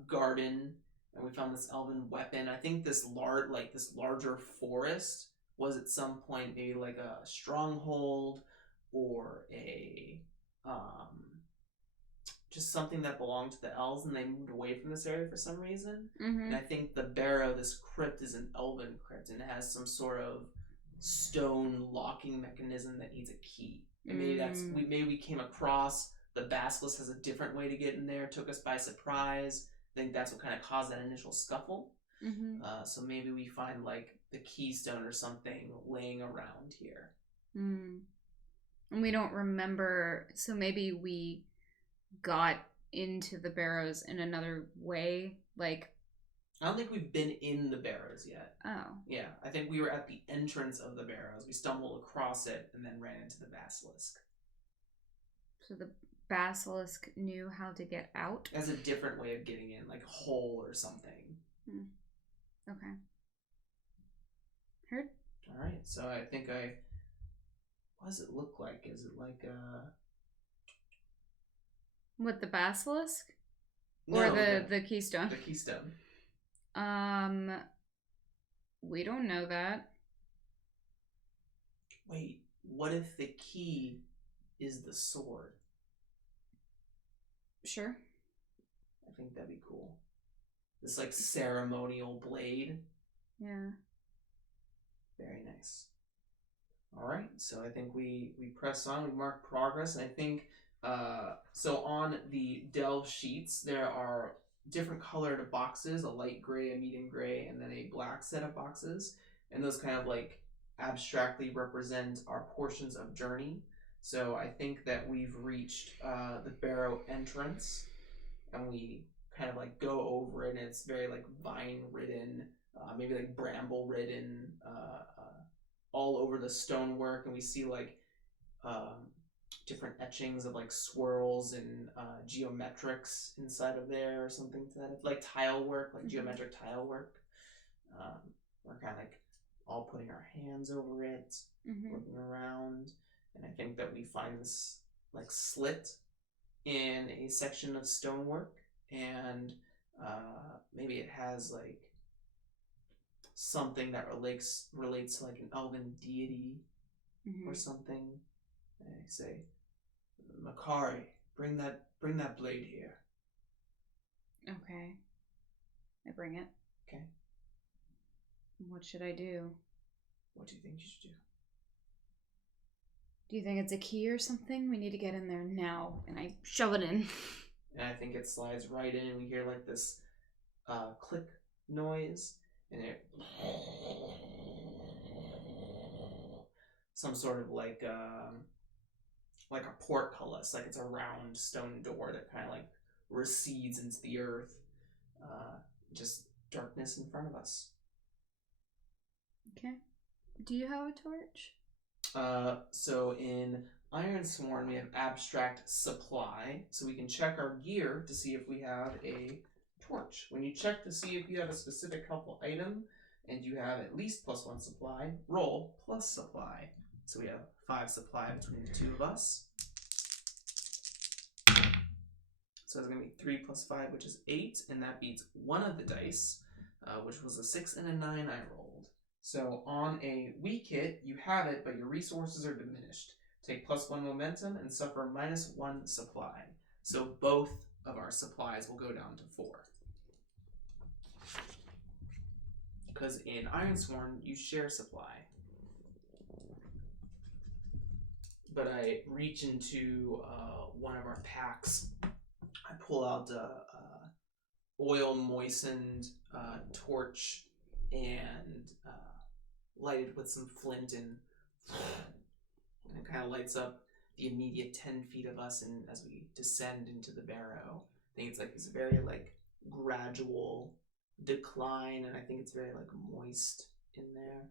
garden, and we found this elven weapon. I think this larger forest was at some point maybe like a stronghold or a just something that belonged to the elves, and they moved away from this area for some reason. Mm-hmm. And I think the barrow, this crypt, is an elven crypt, and it has some sort of stone locking mechanism that needs a key. And maybe we came across the basilisk has a different way to get in there, took us by surprise. I think that's what kind of caused that initial scuffle. Mm-hmm. So maybe we find like the keystone or something laying around here. Mm. And we don't remember, so maybe we got into the barrows in another way, like I don't think we've been in the barrows yet. Oh. Yeah, I think we were at the entrance of the barrows. We stumbled across it and then ran into the basilisk. So the basilisk knew how to get out? It has a different way of getting in, like a hole or something. Okay. Heard? Alright, so I think what does it look like? Is it like What, the basilisk? No, or the keystone? The keystone. We don't know that. Wait, what if the key is the sword? Sure. I think that'd be cool. This like ceremonial blade. Yeah. Very nice. Alright, so I think we press on, we mark progress, and I think so on the delve sheets there are different colored boxes, a light gray, a medium gray, and then a black set of boxes, and those kind of like abstractly represent our portions of journey. So I think that we've reached the barrow entrance, and we kind of like go over it, and it's very like vine ridden, maybe like bramble ridden, all over the stonework, and we see like different etchings of like swirls and geometrics inside of there or something to that, like tile work, like geometric tile work. We're kind of like all putting our hands over it, looking around, and I think that we find this like slit in a section of stonework, and maybe it has like something that relates to like an elven deity or something. And I say, Makari, bring that blade here. Okay. I bring it. Okay. What should I do? What do you think you should do? Do you think it's a key or something? We need to get in there now. And I shove it in. And I think it slides right in. We hear like this click noise, and it some sort of like a portcullis, like it's a round stone door that kind of like recedes into the earth. Just darkness in front of us. Okay. Do you have a torch? So in Ironsworn we have abstract supply, so we can check our gear to see if we have a torch. When you check to see if you have a specific helpful item and you have at least +1 supply, roll plus supply. So we have 5 supply between the two of us. So it's going to be 3 plus 5, which is 8, and that beats one of the dice, which was a 6 and a 9 I rolled. So on a weak hit, you have it, but your resources are diminished. Take +1 momentum and suffer -1 supply. So both of our supplies will go down to 4. Because in Ironsworn, you share supply. But I reach into one of our packs. I pull out oil moistened torch and light it with some flint, and it kind of lights up the immediate 10 feet of us, and as we descend into the barrow, I think it's like this very like gradual decline, and I think it's very like moist in there.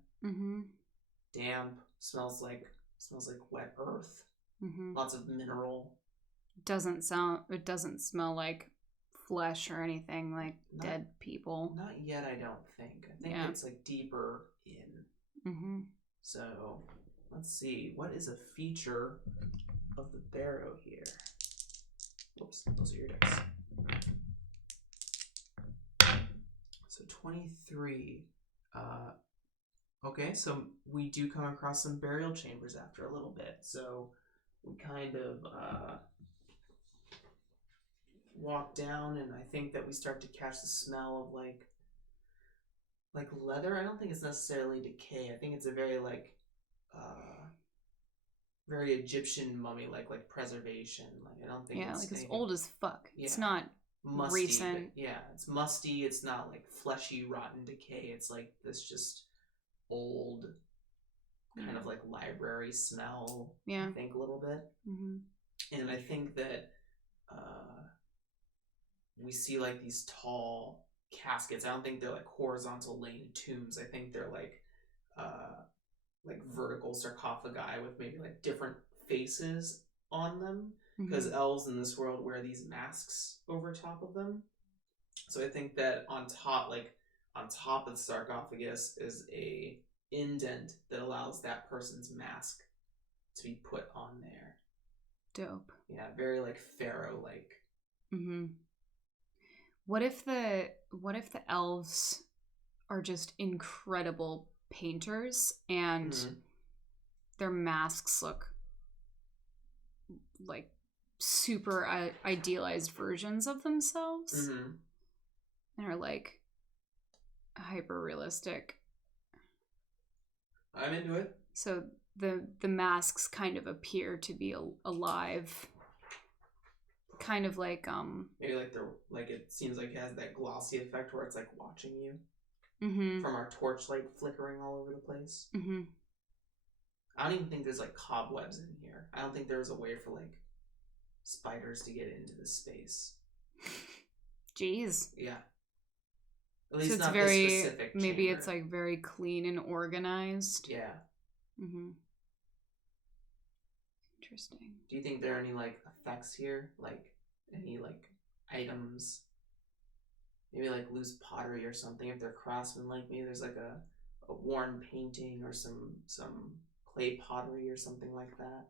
Damp, smells like wet earth. Lots of mineral. It doesn't smell like flesh or anything, like dead people. Not yet, I don't think. I think it's like deeper in. So let's see. What is a feature of the barrow here? Whoops, those are your dice. So 23. Okay, so we do come across some burial chambers after a little bit. So we kind of walk down, and I think that we start to catch the smell of like leather. I don't think it's necessarily decay. I think it's a very like very Egyptian mummy like preservation. Like I don't think it's like it's anything, old as fuck. Yeah. It's not musty, recent. Yeah, it's musty. It's not like fleshy, rotten decay. It's like this just old kind of like library smell. I think a little bit. And I think that we see like these tall caskets. I don't think they're like horizontal laying tombs. I think they're like vertical sarcophagi with maybe like different faces on them, because elves in this world wear these masks over top of them. So I think that on top of the sarcophagus is a indent that allows that person's mask to be put on there. Dope. Yeah, very like pharaoh like. What if the elves are just incredible painters and their masks look like super idealized versions of themselves and are like hyper realistic? I'm into it. So the masks kind of appear to be alive, kind of like maybe like they're like, it seems like it has that glossy effect where it's like watching you from our torchlight flickering all over the place. I don't even think there's like cobwebs in here. I don't think there was a way for like spiders to get into this space. Jeez. Yeah. At least so it's not very this specific maybe chamber. it's like very clean and organized. Yeah. Interesting. Do you think there are any like effects here? Like any like items? Maybe like loose pottery or something. If they're craftsmen like me, there's like a worn painting or some clay pottery or something like that.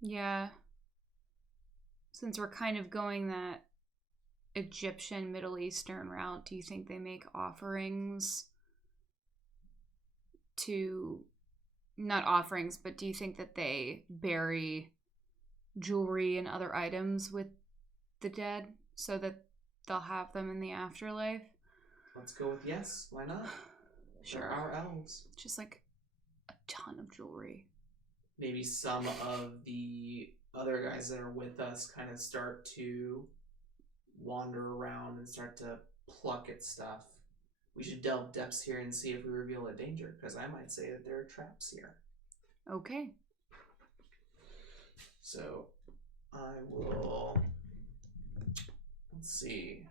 Yeah. Since we're kind of going that Egyptian Middle Eastern route, do you think they make offerings to, not offerings, but do you think that they bury jewelry and other items with the dead so that they'll have them in the afterlife? Let's go with yes. Why not? Sure. They're our elves. Just like a ton of jewelry. Maybe some of the other guys that are with us kind of start to wander around and start to pluck at stuff. We should delve depths here and see if we reveal a danger, because I might say that there are traps here. Okay. So I will, let's see,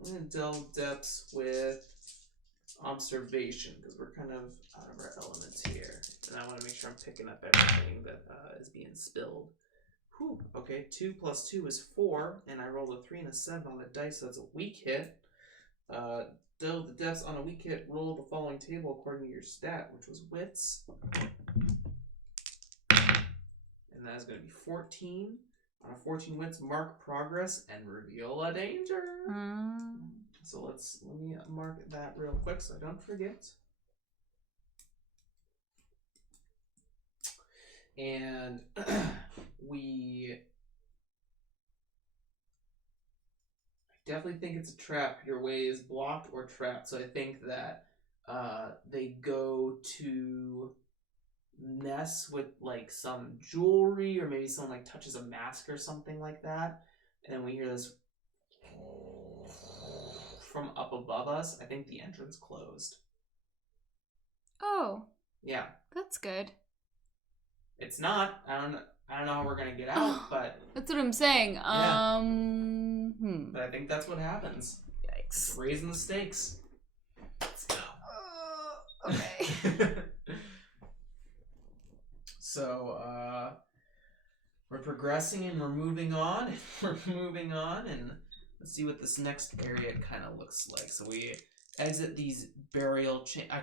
I'm going to delve depths with observation, because we're kind of out of our elements here, and I want to make sure I'm picking up everything that is being spilled. Whew. Okay, 2 plus 2 is 4, and I rolled a 3 and a 7 on the dice, so that's a weak hit. Delve the depths on a weak hit, roll the following table according to your stat, which was wits. And that is going to be 14. On a 14 wits, mark progress and reveal a danger. So let me mark that real quick so I don't forget. And I definitely think it's a trap. Your way is blocked or trapped. So I think that they go to mess with like some jewelry, or maybe someone like touches a mask or something like that, and we hear this from up above us. I think the entrance closed. Oh. Yeah. That's good. It's not. I don't know how we're gonna get out, but that's what I'm saying. Yeah. But I think that's what happens. Yikes. It's raising the stakes. Let's go. Okay. So we're progressing and we're moving on. And let's see what this next area kind of looks like. So we exit these burial I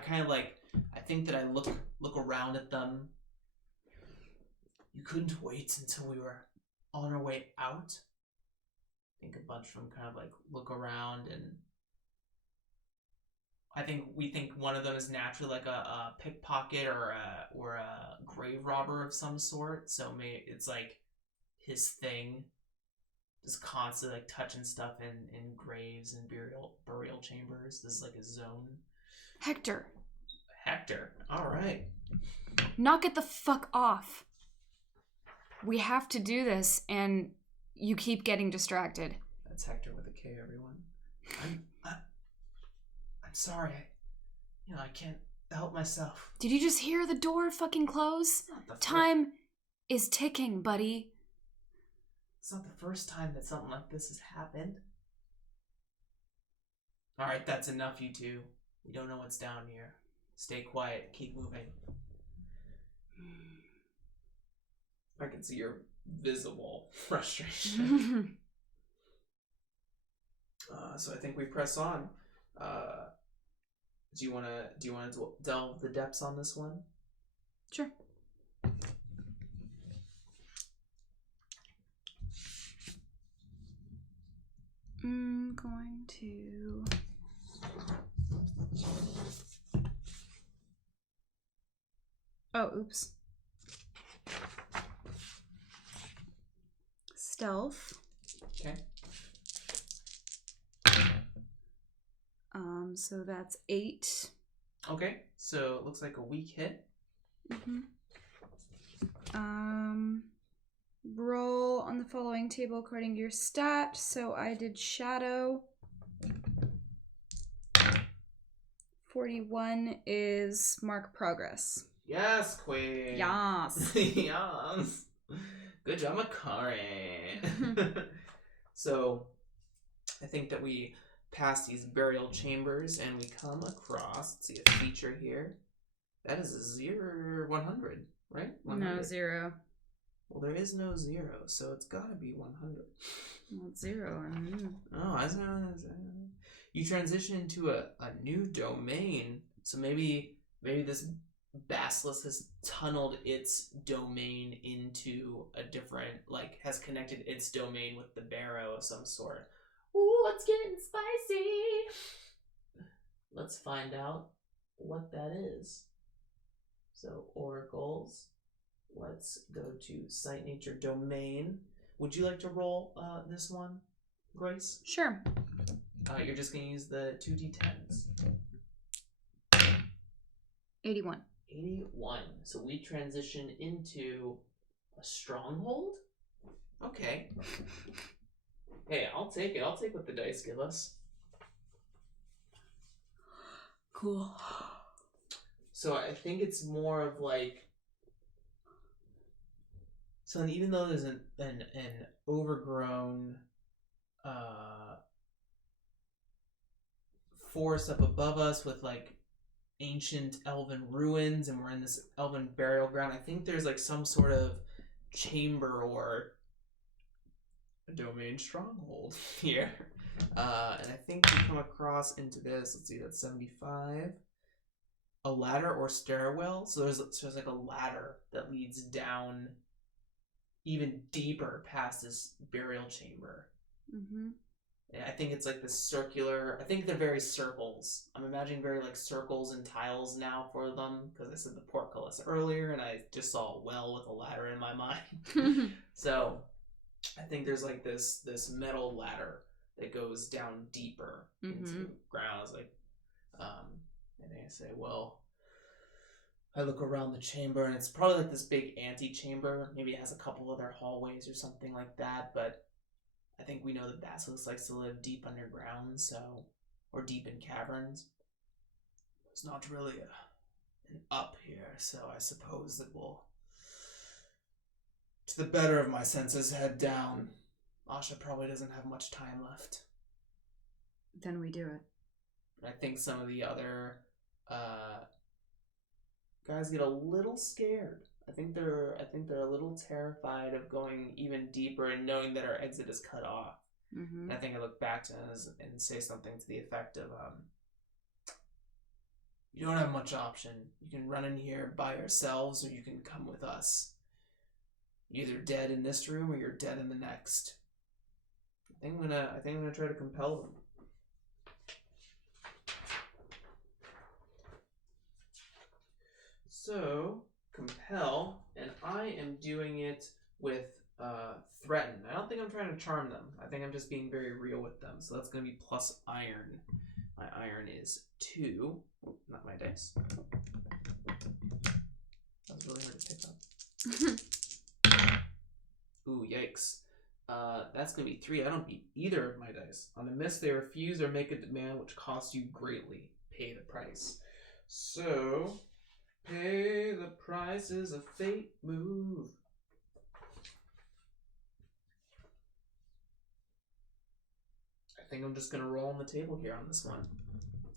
think that I look around at them. You couldn't wait until we were on our way out. I think a bunch of them kind of like look around, and we think one of them is naturally like a pickpocket or a grave robber of some sort. So maybe it's like his thing, just constantly like touching stuff in graves and burial chambers. This is like a zone. Hector. All right. Knock it the fuck off. We have to do this, and you keep getting distracted. That's Hector with a K, everyone. I'm sorry. I can't help myself. Did you just hear the door fucking close? Time is ticking, buddy. It's not the first time that something like this has happened. All right, that's enough, you two. We don't know what's down here. Stay quiet. Keep moving. I can see your visible frustration. So I think we press on. Do you want to delve the depths on this one? Sure. I'm going to. Oh, oops. Stealth. Okay. So that's 8. Okay, so it looks like a weak hit. Mm-hmm. Roll on the following table according to your stat. So I did shadow. 41 is mark progress. Yes, Queen. Yes. Yes. Good job, Makari. So, I think that we pass these burial chambers and we come across, let's see a feature here. That is a 100, right? 100. No, 0. Well, there is no 0, so it's gotta be 100. Well, 0. Oh, I know. You transition into a new domain, so maybe this basilisk has tunneled its domain into a different, like, has connected its domain with the barrow of some sort. Ooh, it's getting spicy! Let's find out what that is. So, oracles. Let's go to site nature domain. Would you like to roll this one, Grace? Sure. You're just going to use the 2d10s. 81. 81. So we transition into a stronghold? Okay. Hey, I'll take it. I'll take what the dice give us. Cool. So I think it's more of like... So even though there's an overgrown forest up above us with like ancient elven ruins, and we're in this elven burial ground, I think there's like some sort of chamber or a domain stronghold here. And I think we come across into this, let's see, that's 75. A ladder or stairwell. So there's like a ladder that leads down even deeper past this burial chamber. Mm-hmm. And I think it's like this circular, I think they're very circles. I'm imagining very like circles and tiles now for them, because I said the portcullis earlier and I just saw a well with a ladder in my mind. So I think there's like this metal ladder that goes down deeper into ground. I was like, and I say, well, I look around the chamber and it's probably like this big antechamber. Maybe it has a couple other hallways or something like that, but I think we know that basilisk likes to live deep underground, so, or deep in caverns. There's not really an up here, so I suppose that we'll, to the better of my senses, head down. Asha probably doesn't have much time left. Then we do it. But I think some of the other guys get a little scared. I think they're a little terrified of going even deeper and knowing that our exit is cut off. Mm-hmm. And I think I look back to us and say something to the effect of, you don't have much option. You can run in here by yourselves, or you can come with us. You're either dead in this room or you're dead in the next. I think I'm gonna try to compel them. So, compel, and I am doing it with threaten. I don't think I'm trying to charm them. I think I'm just being very real with them. So that's going to be plus iron. My iron is 2. Oh, not my dice. That was really hard to pick up. Ooh, yikes. That's going to be 3. I don't beat either of my dice. On a miss, they refuse or make a demand which costs you greatly. Pay the price. So... pay the price is a fate move. I think I'm just gonna roll on the table here on this one.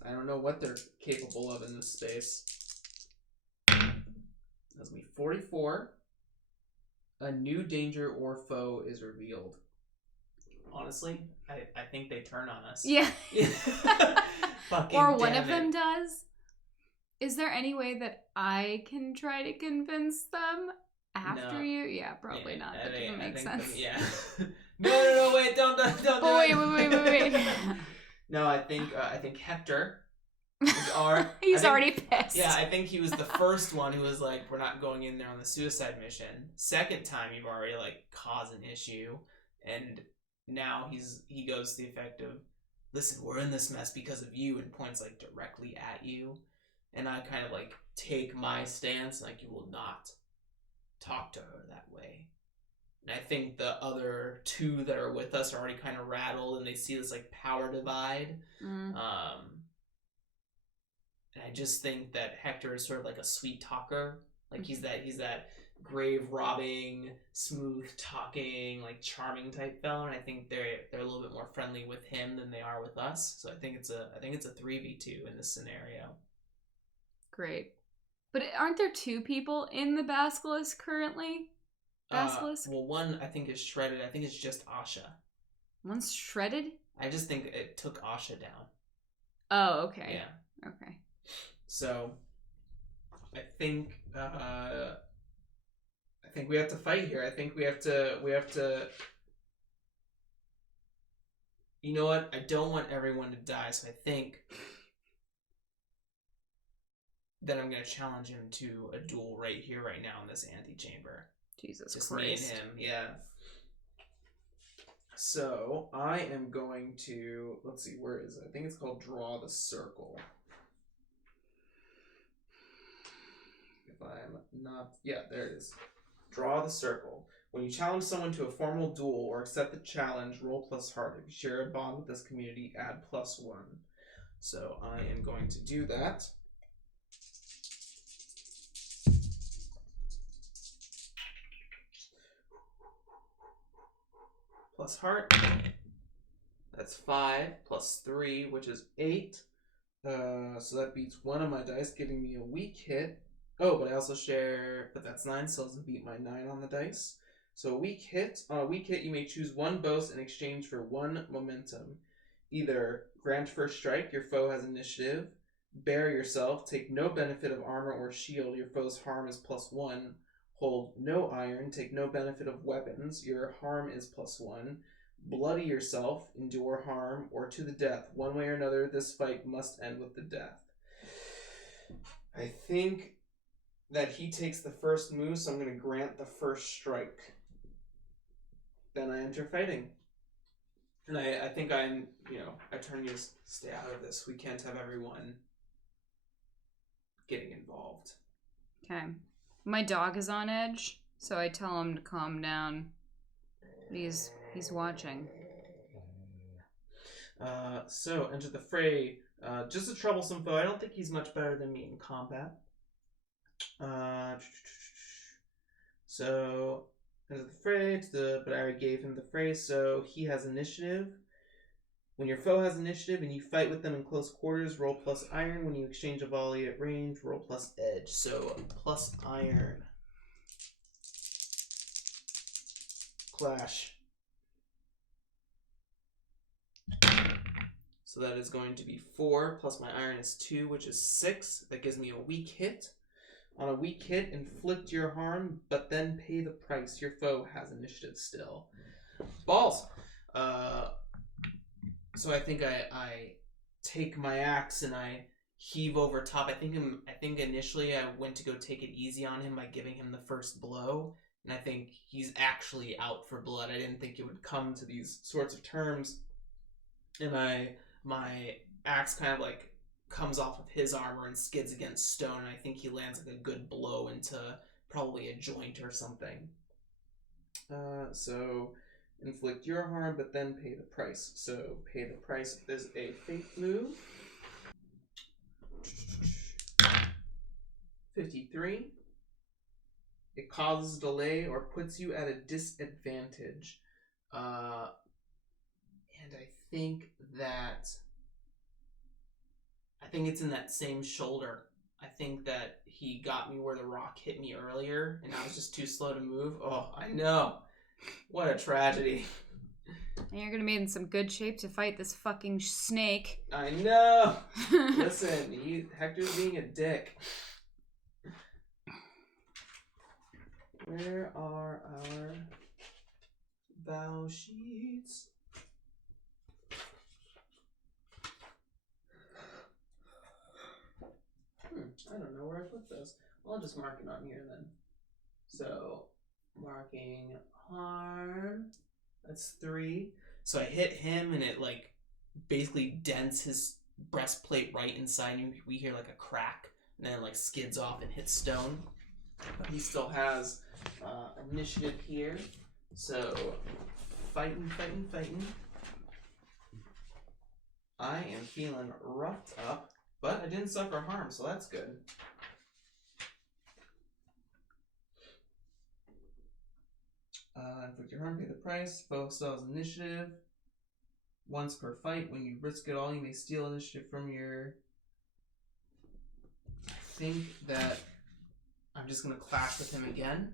I don't know what they're capable of in this space. That's me 44. A new danger or foe is revealed. Honestly, I think they turn on us. Yeah. Fucking or one damn of them it. does. Is there any way that I can try to convince them after No. you? Yeah, probably not. That doesn't make sense. Yeah. No, wait, don't do Oh, it. wait. No, I think Hector is our. He's already pissed. Yeah, I think he was the first one who was like, "We're not going in there on the suicide mission." Second time, you've already like caused an issue, and now he goes to the effect of, "Listen, we're in this mess because of you," and points like directly at you, and I kind of like take my stance, like you will not talk to her that way. And I think the other two that are with us are already kind of rattled, and they see this like power divide. Mm. And I just think that Hector is sort of like a sweet talker. Like he's that grave robbing, smooth talking, like charming type fellow. And I think they're a little bit more friendly with him than they are with us. So I think it's a 3v2 in this scenario. Great. But aren't there two people in the basilisk currently? Basilisk? Well, one I think is shredded. I think it's just Asha. One's shredded? I just think it took Asha down. Oh, okay. Yeah. Okay. So I think we have to fight here. I think we have to. You know what? I don't want everyone to die, so I think that I'm gonna challenge him to a duel right here, right now, in this antechamber. Jesus Just Christ. me and him, yeah. So I am going to, let's see, where is it? I think it's called Draw the Circle. If I'm not, yeah, there it is. Draw the Circle. When you challenge someone to a formal duel or accept the challenge, roll plus heart. If you share a bond with this community, add +1. So I am going to do that. Plus heart. That's 5 plus 3, which is 8. So that beats one of my dice, giving me a weak hit. Oh, but I also share, but that's 9, so it doesn't beat my 9 on the dice. So a weak hit. On a weak hit, you may choose one boast in exchange for 1 momentum. Either grant first strike, your foe has initiative. Bear yourself, take no benefit of armor or shield, your foe's harm is +1. Hold no iron, take no benefit of weapons, your harm is +1. Bloody yourself, endure harm, or to the death. One way or another, this fight must end with the death. I think that he takes the first move, so I'm going to grant the first strike. Then I enter fighting. And I think I turn you to stay out of this. We can't have everyone getting involved. Okay. My dog is on edge, so I tell him to calm down. He's watching. So enter the fray. Just a troublesome foe. I don't think he's much better than me in combat. So enter the fray. But I already gave him the fray, so he has initiative. When your foe has initiative and you fight with them in close quarters, roll plus iron. When you exchange a volley at range, roll plus edge. So plus iron. Clash. So that is going to be 4, plus my iron is 2, which is 6. That gives me a weak hit. On a weak hit, inflict your harm, but then pay the price. Your foe has initiative still. Balls! So I think I take my axe and I heave over top. I think initially I went to go take it easy on him by giving him the first blow. And I think he's actually out for blood. I didn't think it would come to these sorts of terms. And my axe kind of like comes off of his armor and skids against stone, and I think he lands like a good blow into probably a joint or something. So inflict your harm, but then pay the price. So pay the price is a fate move. 53. It causes delay or puts you at a disadvantage. And I think it's in that same shoulder. I think that he got me where the rock hit me earlier, and I was just too slow to move. Oh, I know. What a tragedy. And you're gonna be in some good shape to fight this fucking snake. I know. Listen, Hector's being a dick. Where are our vow sheets? I don't know where I put those. Well, I'll just mark it on here then. So, marking harm. That's 3. So I hit him and it like basically dents his breastplate right inside. We hear like a crack and then it like skids off and hits stone. But he still has initiative here. So fighting. I am feeling roughed up, but I didn't suffer harm, so that's good. Inflict your harm, pay the price. Foe still has initiative. Once per fight. When you risk it all, you may steal initiative from your... I think that I'm just going to clash with him again.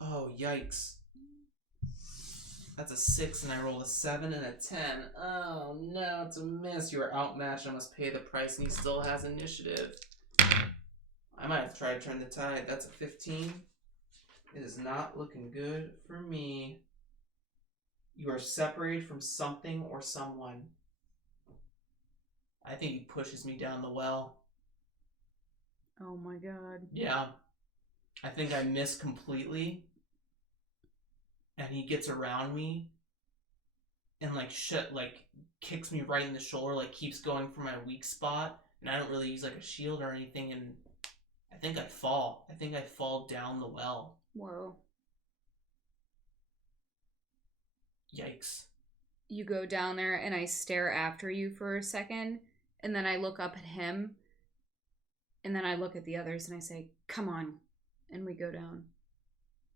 Oh, yikes. That's a 6 and I rolled a 7 and a 10. Oh no, it's a miss. You are outmatched. I must pay the price and he still has initiative. I might have tried to turn the tide. That's a 15. It is not looking good for me. You are separated from something or someone. I think he pushes me down the well. Oh my god. Yeah. I think I miss completely. And he gets around me. And kicks me right in the shoulder. Like keeps going for my weak spot. And I don't really use like a shield or anything. And I think I fall. I think I fall down the well. Whoa. Yikes. You go down there and I stare after you for a second. And then I look up at him. And then I look at the others and I say, come on. And we go down.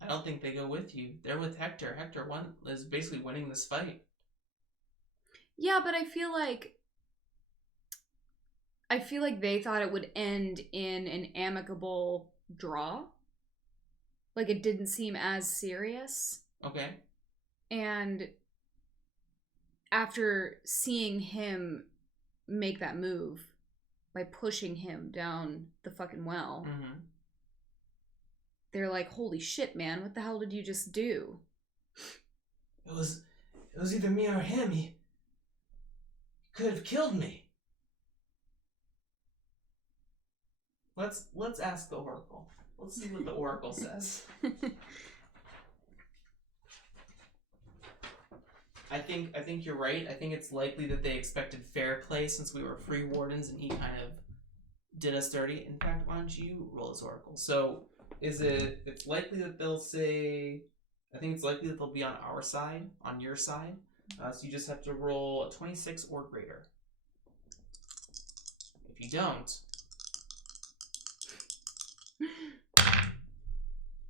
I don't think they go with you. They're with Hector. Hector is basically winning this fight. Yeah, but I feel like they thought it would end in an amicable draw. Like it didn't seem as serious. Okay. And after seeing him make that move by pushing him down the fucking well, they're like, holy shit, man, what the hell did you just do? It was either me or him. He could have killed me. Let's ask the Oracle. Let's see what the Oracle says. I think you're right. I think it's likely that they expected fair play since we were free wardens and he kind of did us dirty. In fact, why don't you roll this Oracle? So it's likely that they'll say, I think it's likely that they'll be on our side, on your side. So you just have to roll a 26 or greater. If you don't,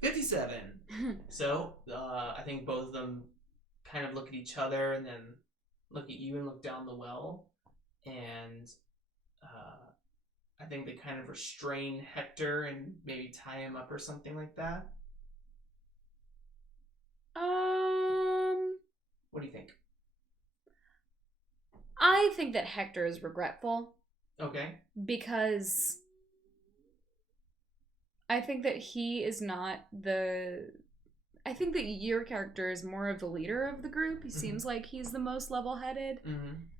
57. So I think both of them kind of look at each other and then look at you and look down the well. And I think they kind of restrain Hector and maybe tie him up or something like that. What do you think? I think that Hector is regretful. Okay. Because I think that he is not I think that your character is more of the leader of the group. He seems like he's the most level-headed.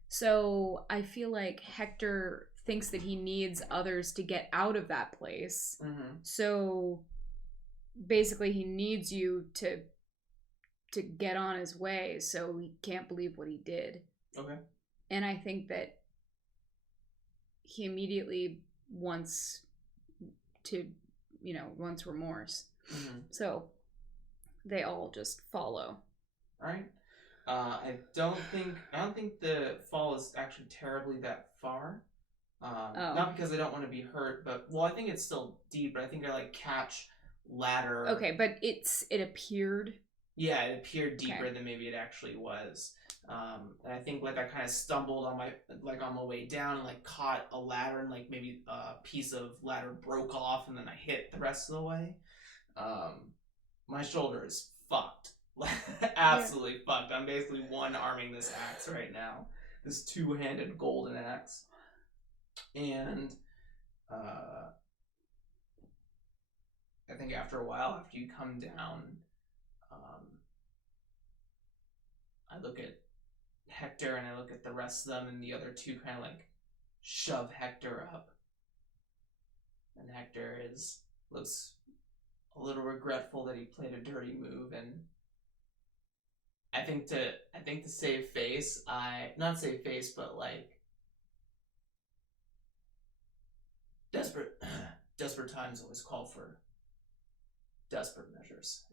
So I feel like Hector thinks that he needs others to get out of that place. So basically he needs you to get on his way, so he can't believe what he did. Okay. And I think that he immediately wants remorse. So they all just follow. All right. I don't think the fall is actually terribly that far. Not because I don't want to be hurt, but I think it's still deep. But I think I catch ladder. Okay, but it appeared Yeah, it appeared deeper Okay. than maybe it actually was. And I think like I kind of stumbled on my way down and like caught a ladder and like maybe a piece of ladder broke off and then I hit the rest of the way. My shoulder is fucked. Absolutely fucked. I'm basically one arming this axe right now. This two-handed golden axe. And I think after a while, after you come down, um, I look at Hector and I look at the rest of them, and the other two kind of like shove Hector up. And Hector looks a little regretful that he played a dirty move, and I think to save face, I not save face, but like desperate desperate times always call for desperate measures.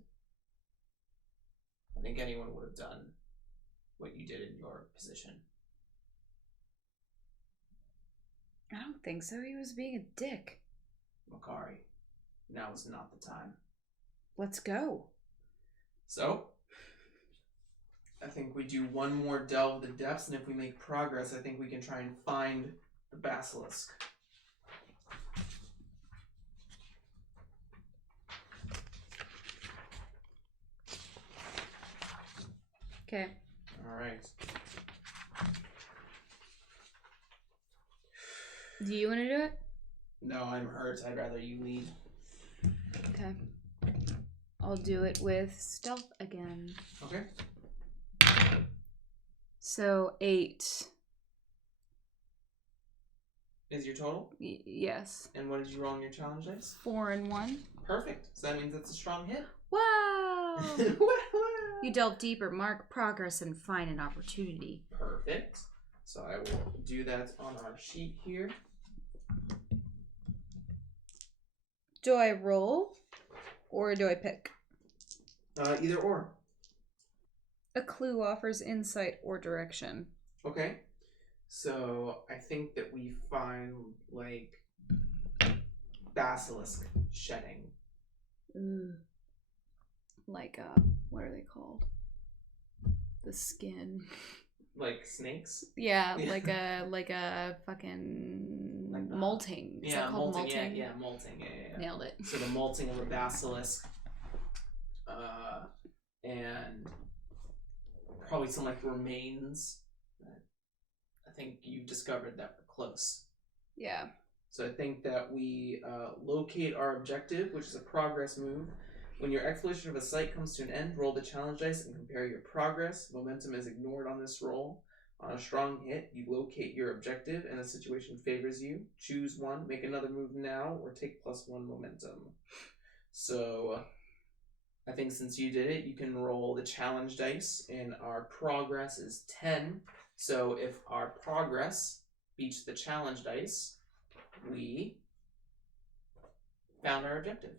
I think anyone would have done what you did in your position. I don't think so. He was being a dick. Makari, now is not the time. Let's go. So, I think we do one more delve of the depths, and if we make progress, I think we can try and find the basilisk. Okay. All right. Do you want to do it? No, I'm hurt. I'd rather you lead. Okay. I'll do it with stealth again. Okay. So 8. Is your total? Yes. And what did you roll on your challenge dice? 4 and 1. Perfect. So that means it's a strong hit. Wow! You delve deeper, mark progress, and find an opportunity. Perfect. So I will do that on our sheet here. Do I roll or do I pick? Either or. A clue offers insight or direction. Okay. So I think that we find like basilisk shedding. Ooh. Like what are they called? The skin. Like snakes? Yeah, like a fucking like molting. Is that called molting? Yeah, molting. Yeah. Nailed it. So the molting of a basilisk, and probably some like remains. I think you've discovered that we're close. Yeah. So I think that we locate our objective, which is a progress move. When your exploration of a site comes to an end, roll the challenge dice and compare your progress. Momentum is ignored on this roll. On a strong hit, you locate your objective and the situation favors you. Choose one, make another move now, or take +1 momentum. So I think since you did it, you can roll the challenge dice, and our progress is 10. So if our progress beats the challenge dice, we found our objective.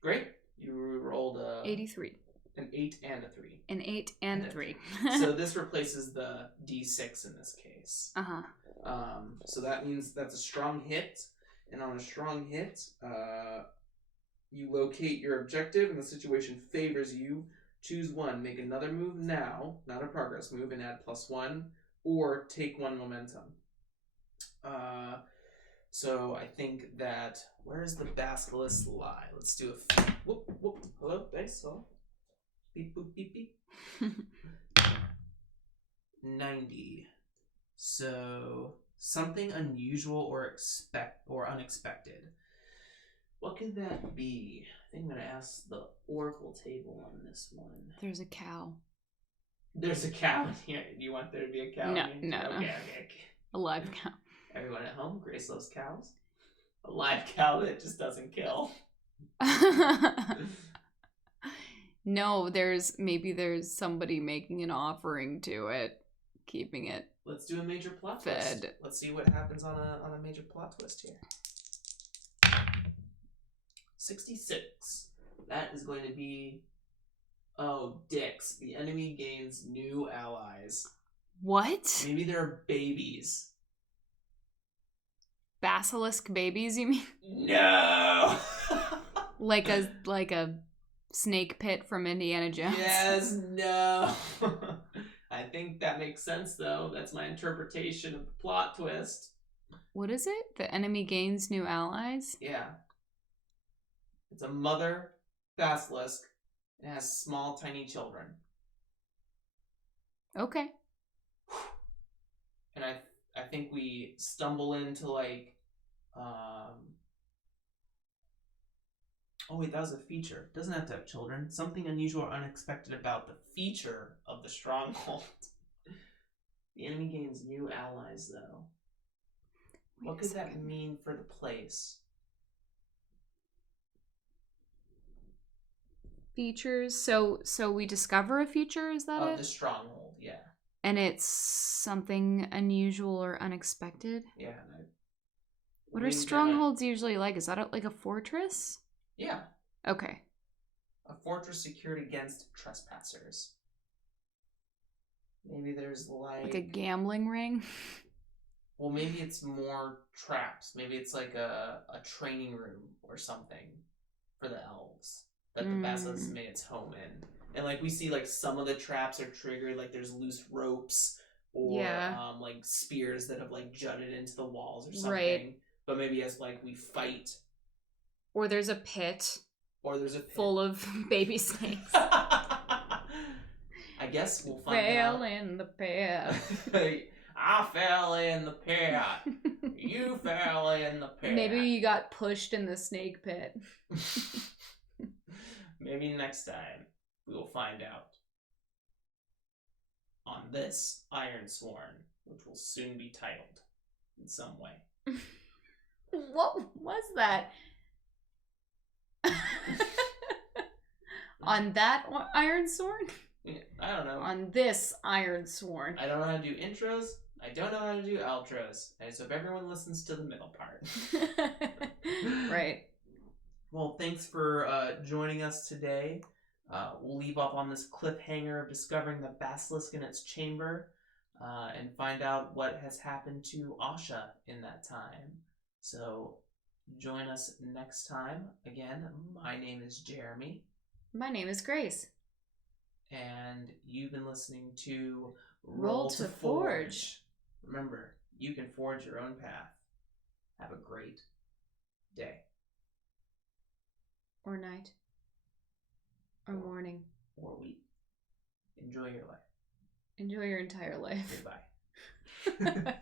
Great. You rolled 83. An 8 and a 3. An 8 and a 3. So this replaces the D6 in this case. Uh-huh. So that means that's a strong hit. And on a strong hit, you locate your objective and the situation favors you. Choose one. Make another move now, not a progress move, and add +1, or take 1 momentum. So I think that where does the basilisk lie? Let's do a whoop whoop. Hello, dice. Hello. Beep boop beep beep. 90. So something unusual or unexpected. What could that be? I think I'm gonna ask the oracle table on this one. There's a cow. There's a cow in here. Do you want there to be a cow? No. Okay. A live cow. Everyone at home, Grace loves cows. A live cow that just doesn't kill. No, there's somebody making an offering to it, keeping it. Let's do a major plot fed. twist. Let's see what happens on a major plot twist here. 66. That is going to be dicks. The enemy gains new allies. What? Maybe they're babies. Basilisk babies, you mean? No! Like a snake pit from Indiana Jones. Yes, no. I think that makes sense, though. That's my interpretation of the plot twist. What is it? The enemy gains new allies? Yeah. It's a mother basilisk. It has small, tiny children. Okay. And I think we stumble into, like, oh wait, that was a feature. Doesn't have to have children. Something unusual or unexpected about the feature of the stronghold. The enemy gains new allies, though. What could that mean for the place? Features. So we discover a feature, is that Of it? the stronghold, yeah. And it's something unusual or unexpected? Yeah. What are strongholds usually like? Is that like a fortress? Yeah. Okay. A fortress secured against trespassers. Maybe there's like a gambling ring? Well, maybe it's more traps. Maybe it's like a training room or something for the elves that the basilisk made its home in. And like we see, like some of the traps are triggered, like there's loose ropes or like spears that have like jutted into the walls or something. Right. But maybe as like we fight, or there's a pit. Full of baby snakes. I guess we'll find out. Fell in the pit. I fell in the pit. You fell in the pit. Maybe you got pushed in the snake pit. Maybe next time we will find out. On this Ironsworn, which will soon be titled in some way. What was that? On that Ironsworn? Yeah, I don't know. On this Ironsworn. I don't know how to do intros. I don't know how to do outros. I just hope everyone listens to the middle part. Right. Well, thanks for joining us today. We'll leave off on this cliffhanger of discovering the basilisk in its chamber and find out what has happened to Asha in that time. So join us next time. Again, my name is Jeremy. My name is Grace. And you've been listening to Roll to Forge. Remember, you can forge your own path. Have a great day. Or night. Or morning. Or week. Enjoy your life. Enjoy your entire life. Goodbye.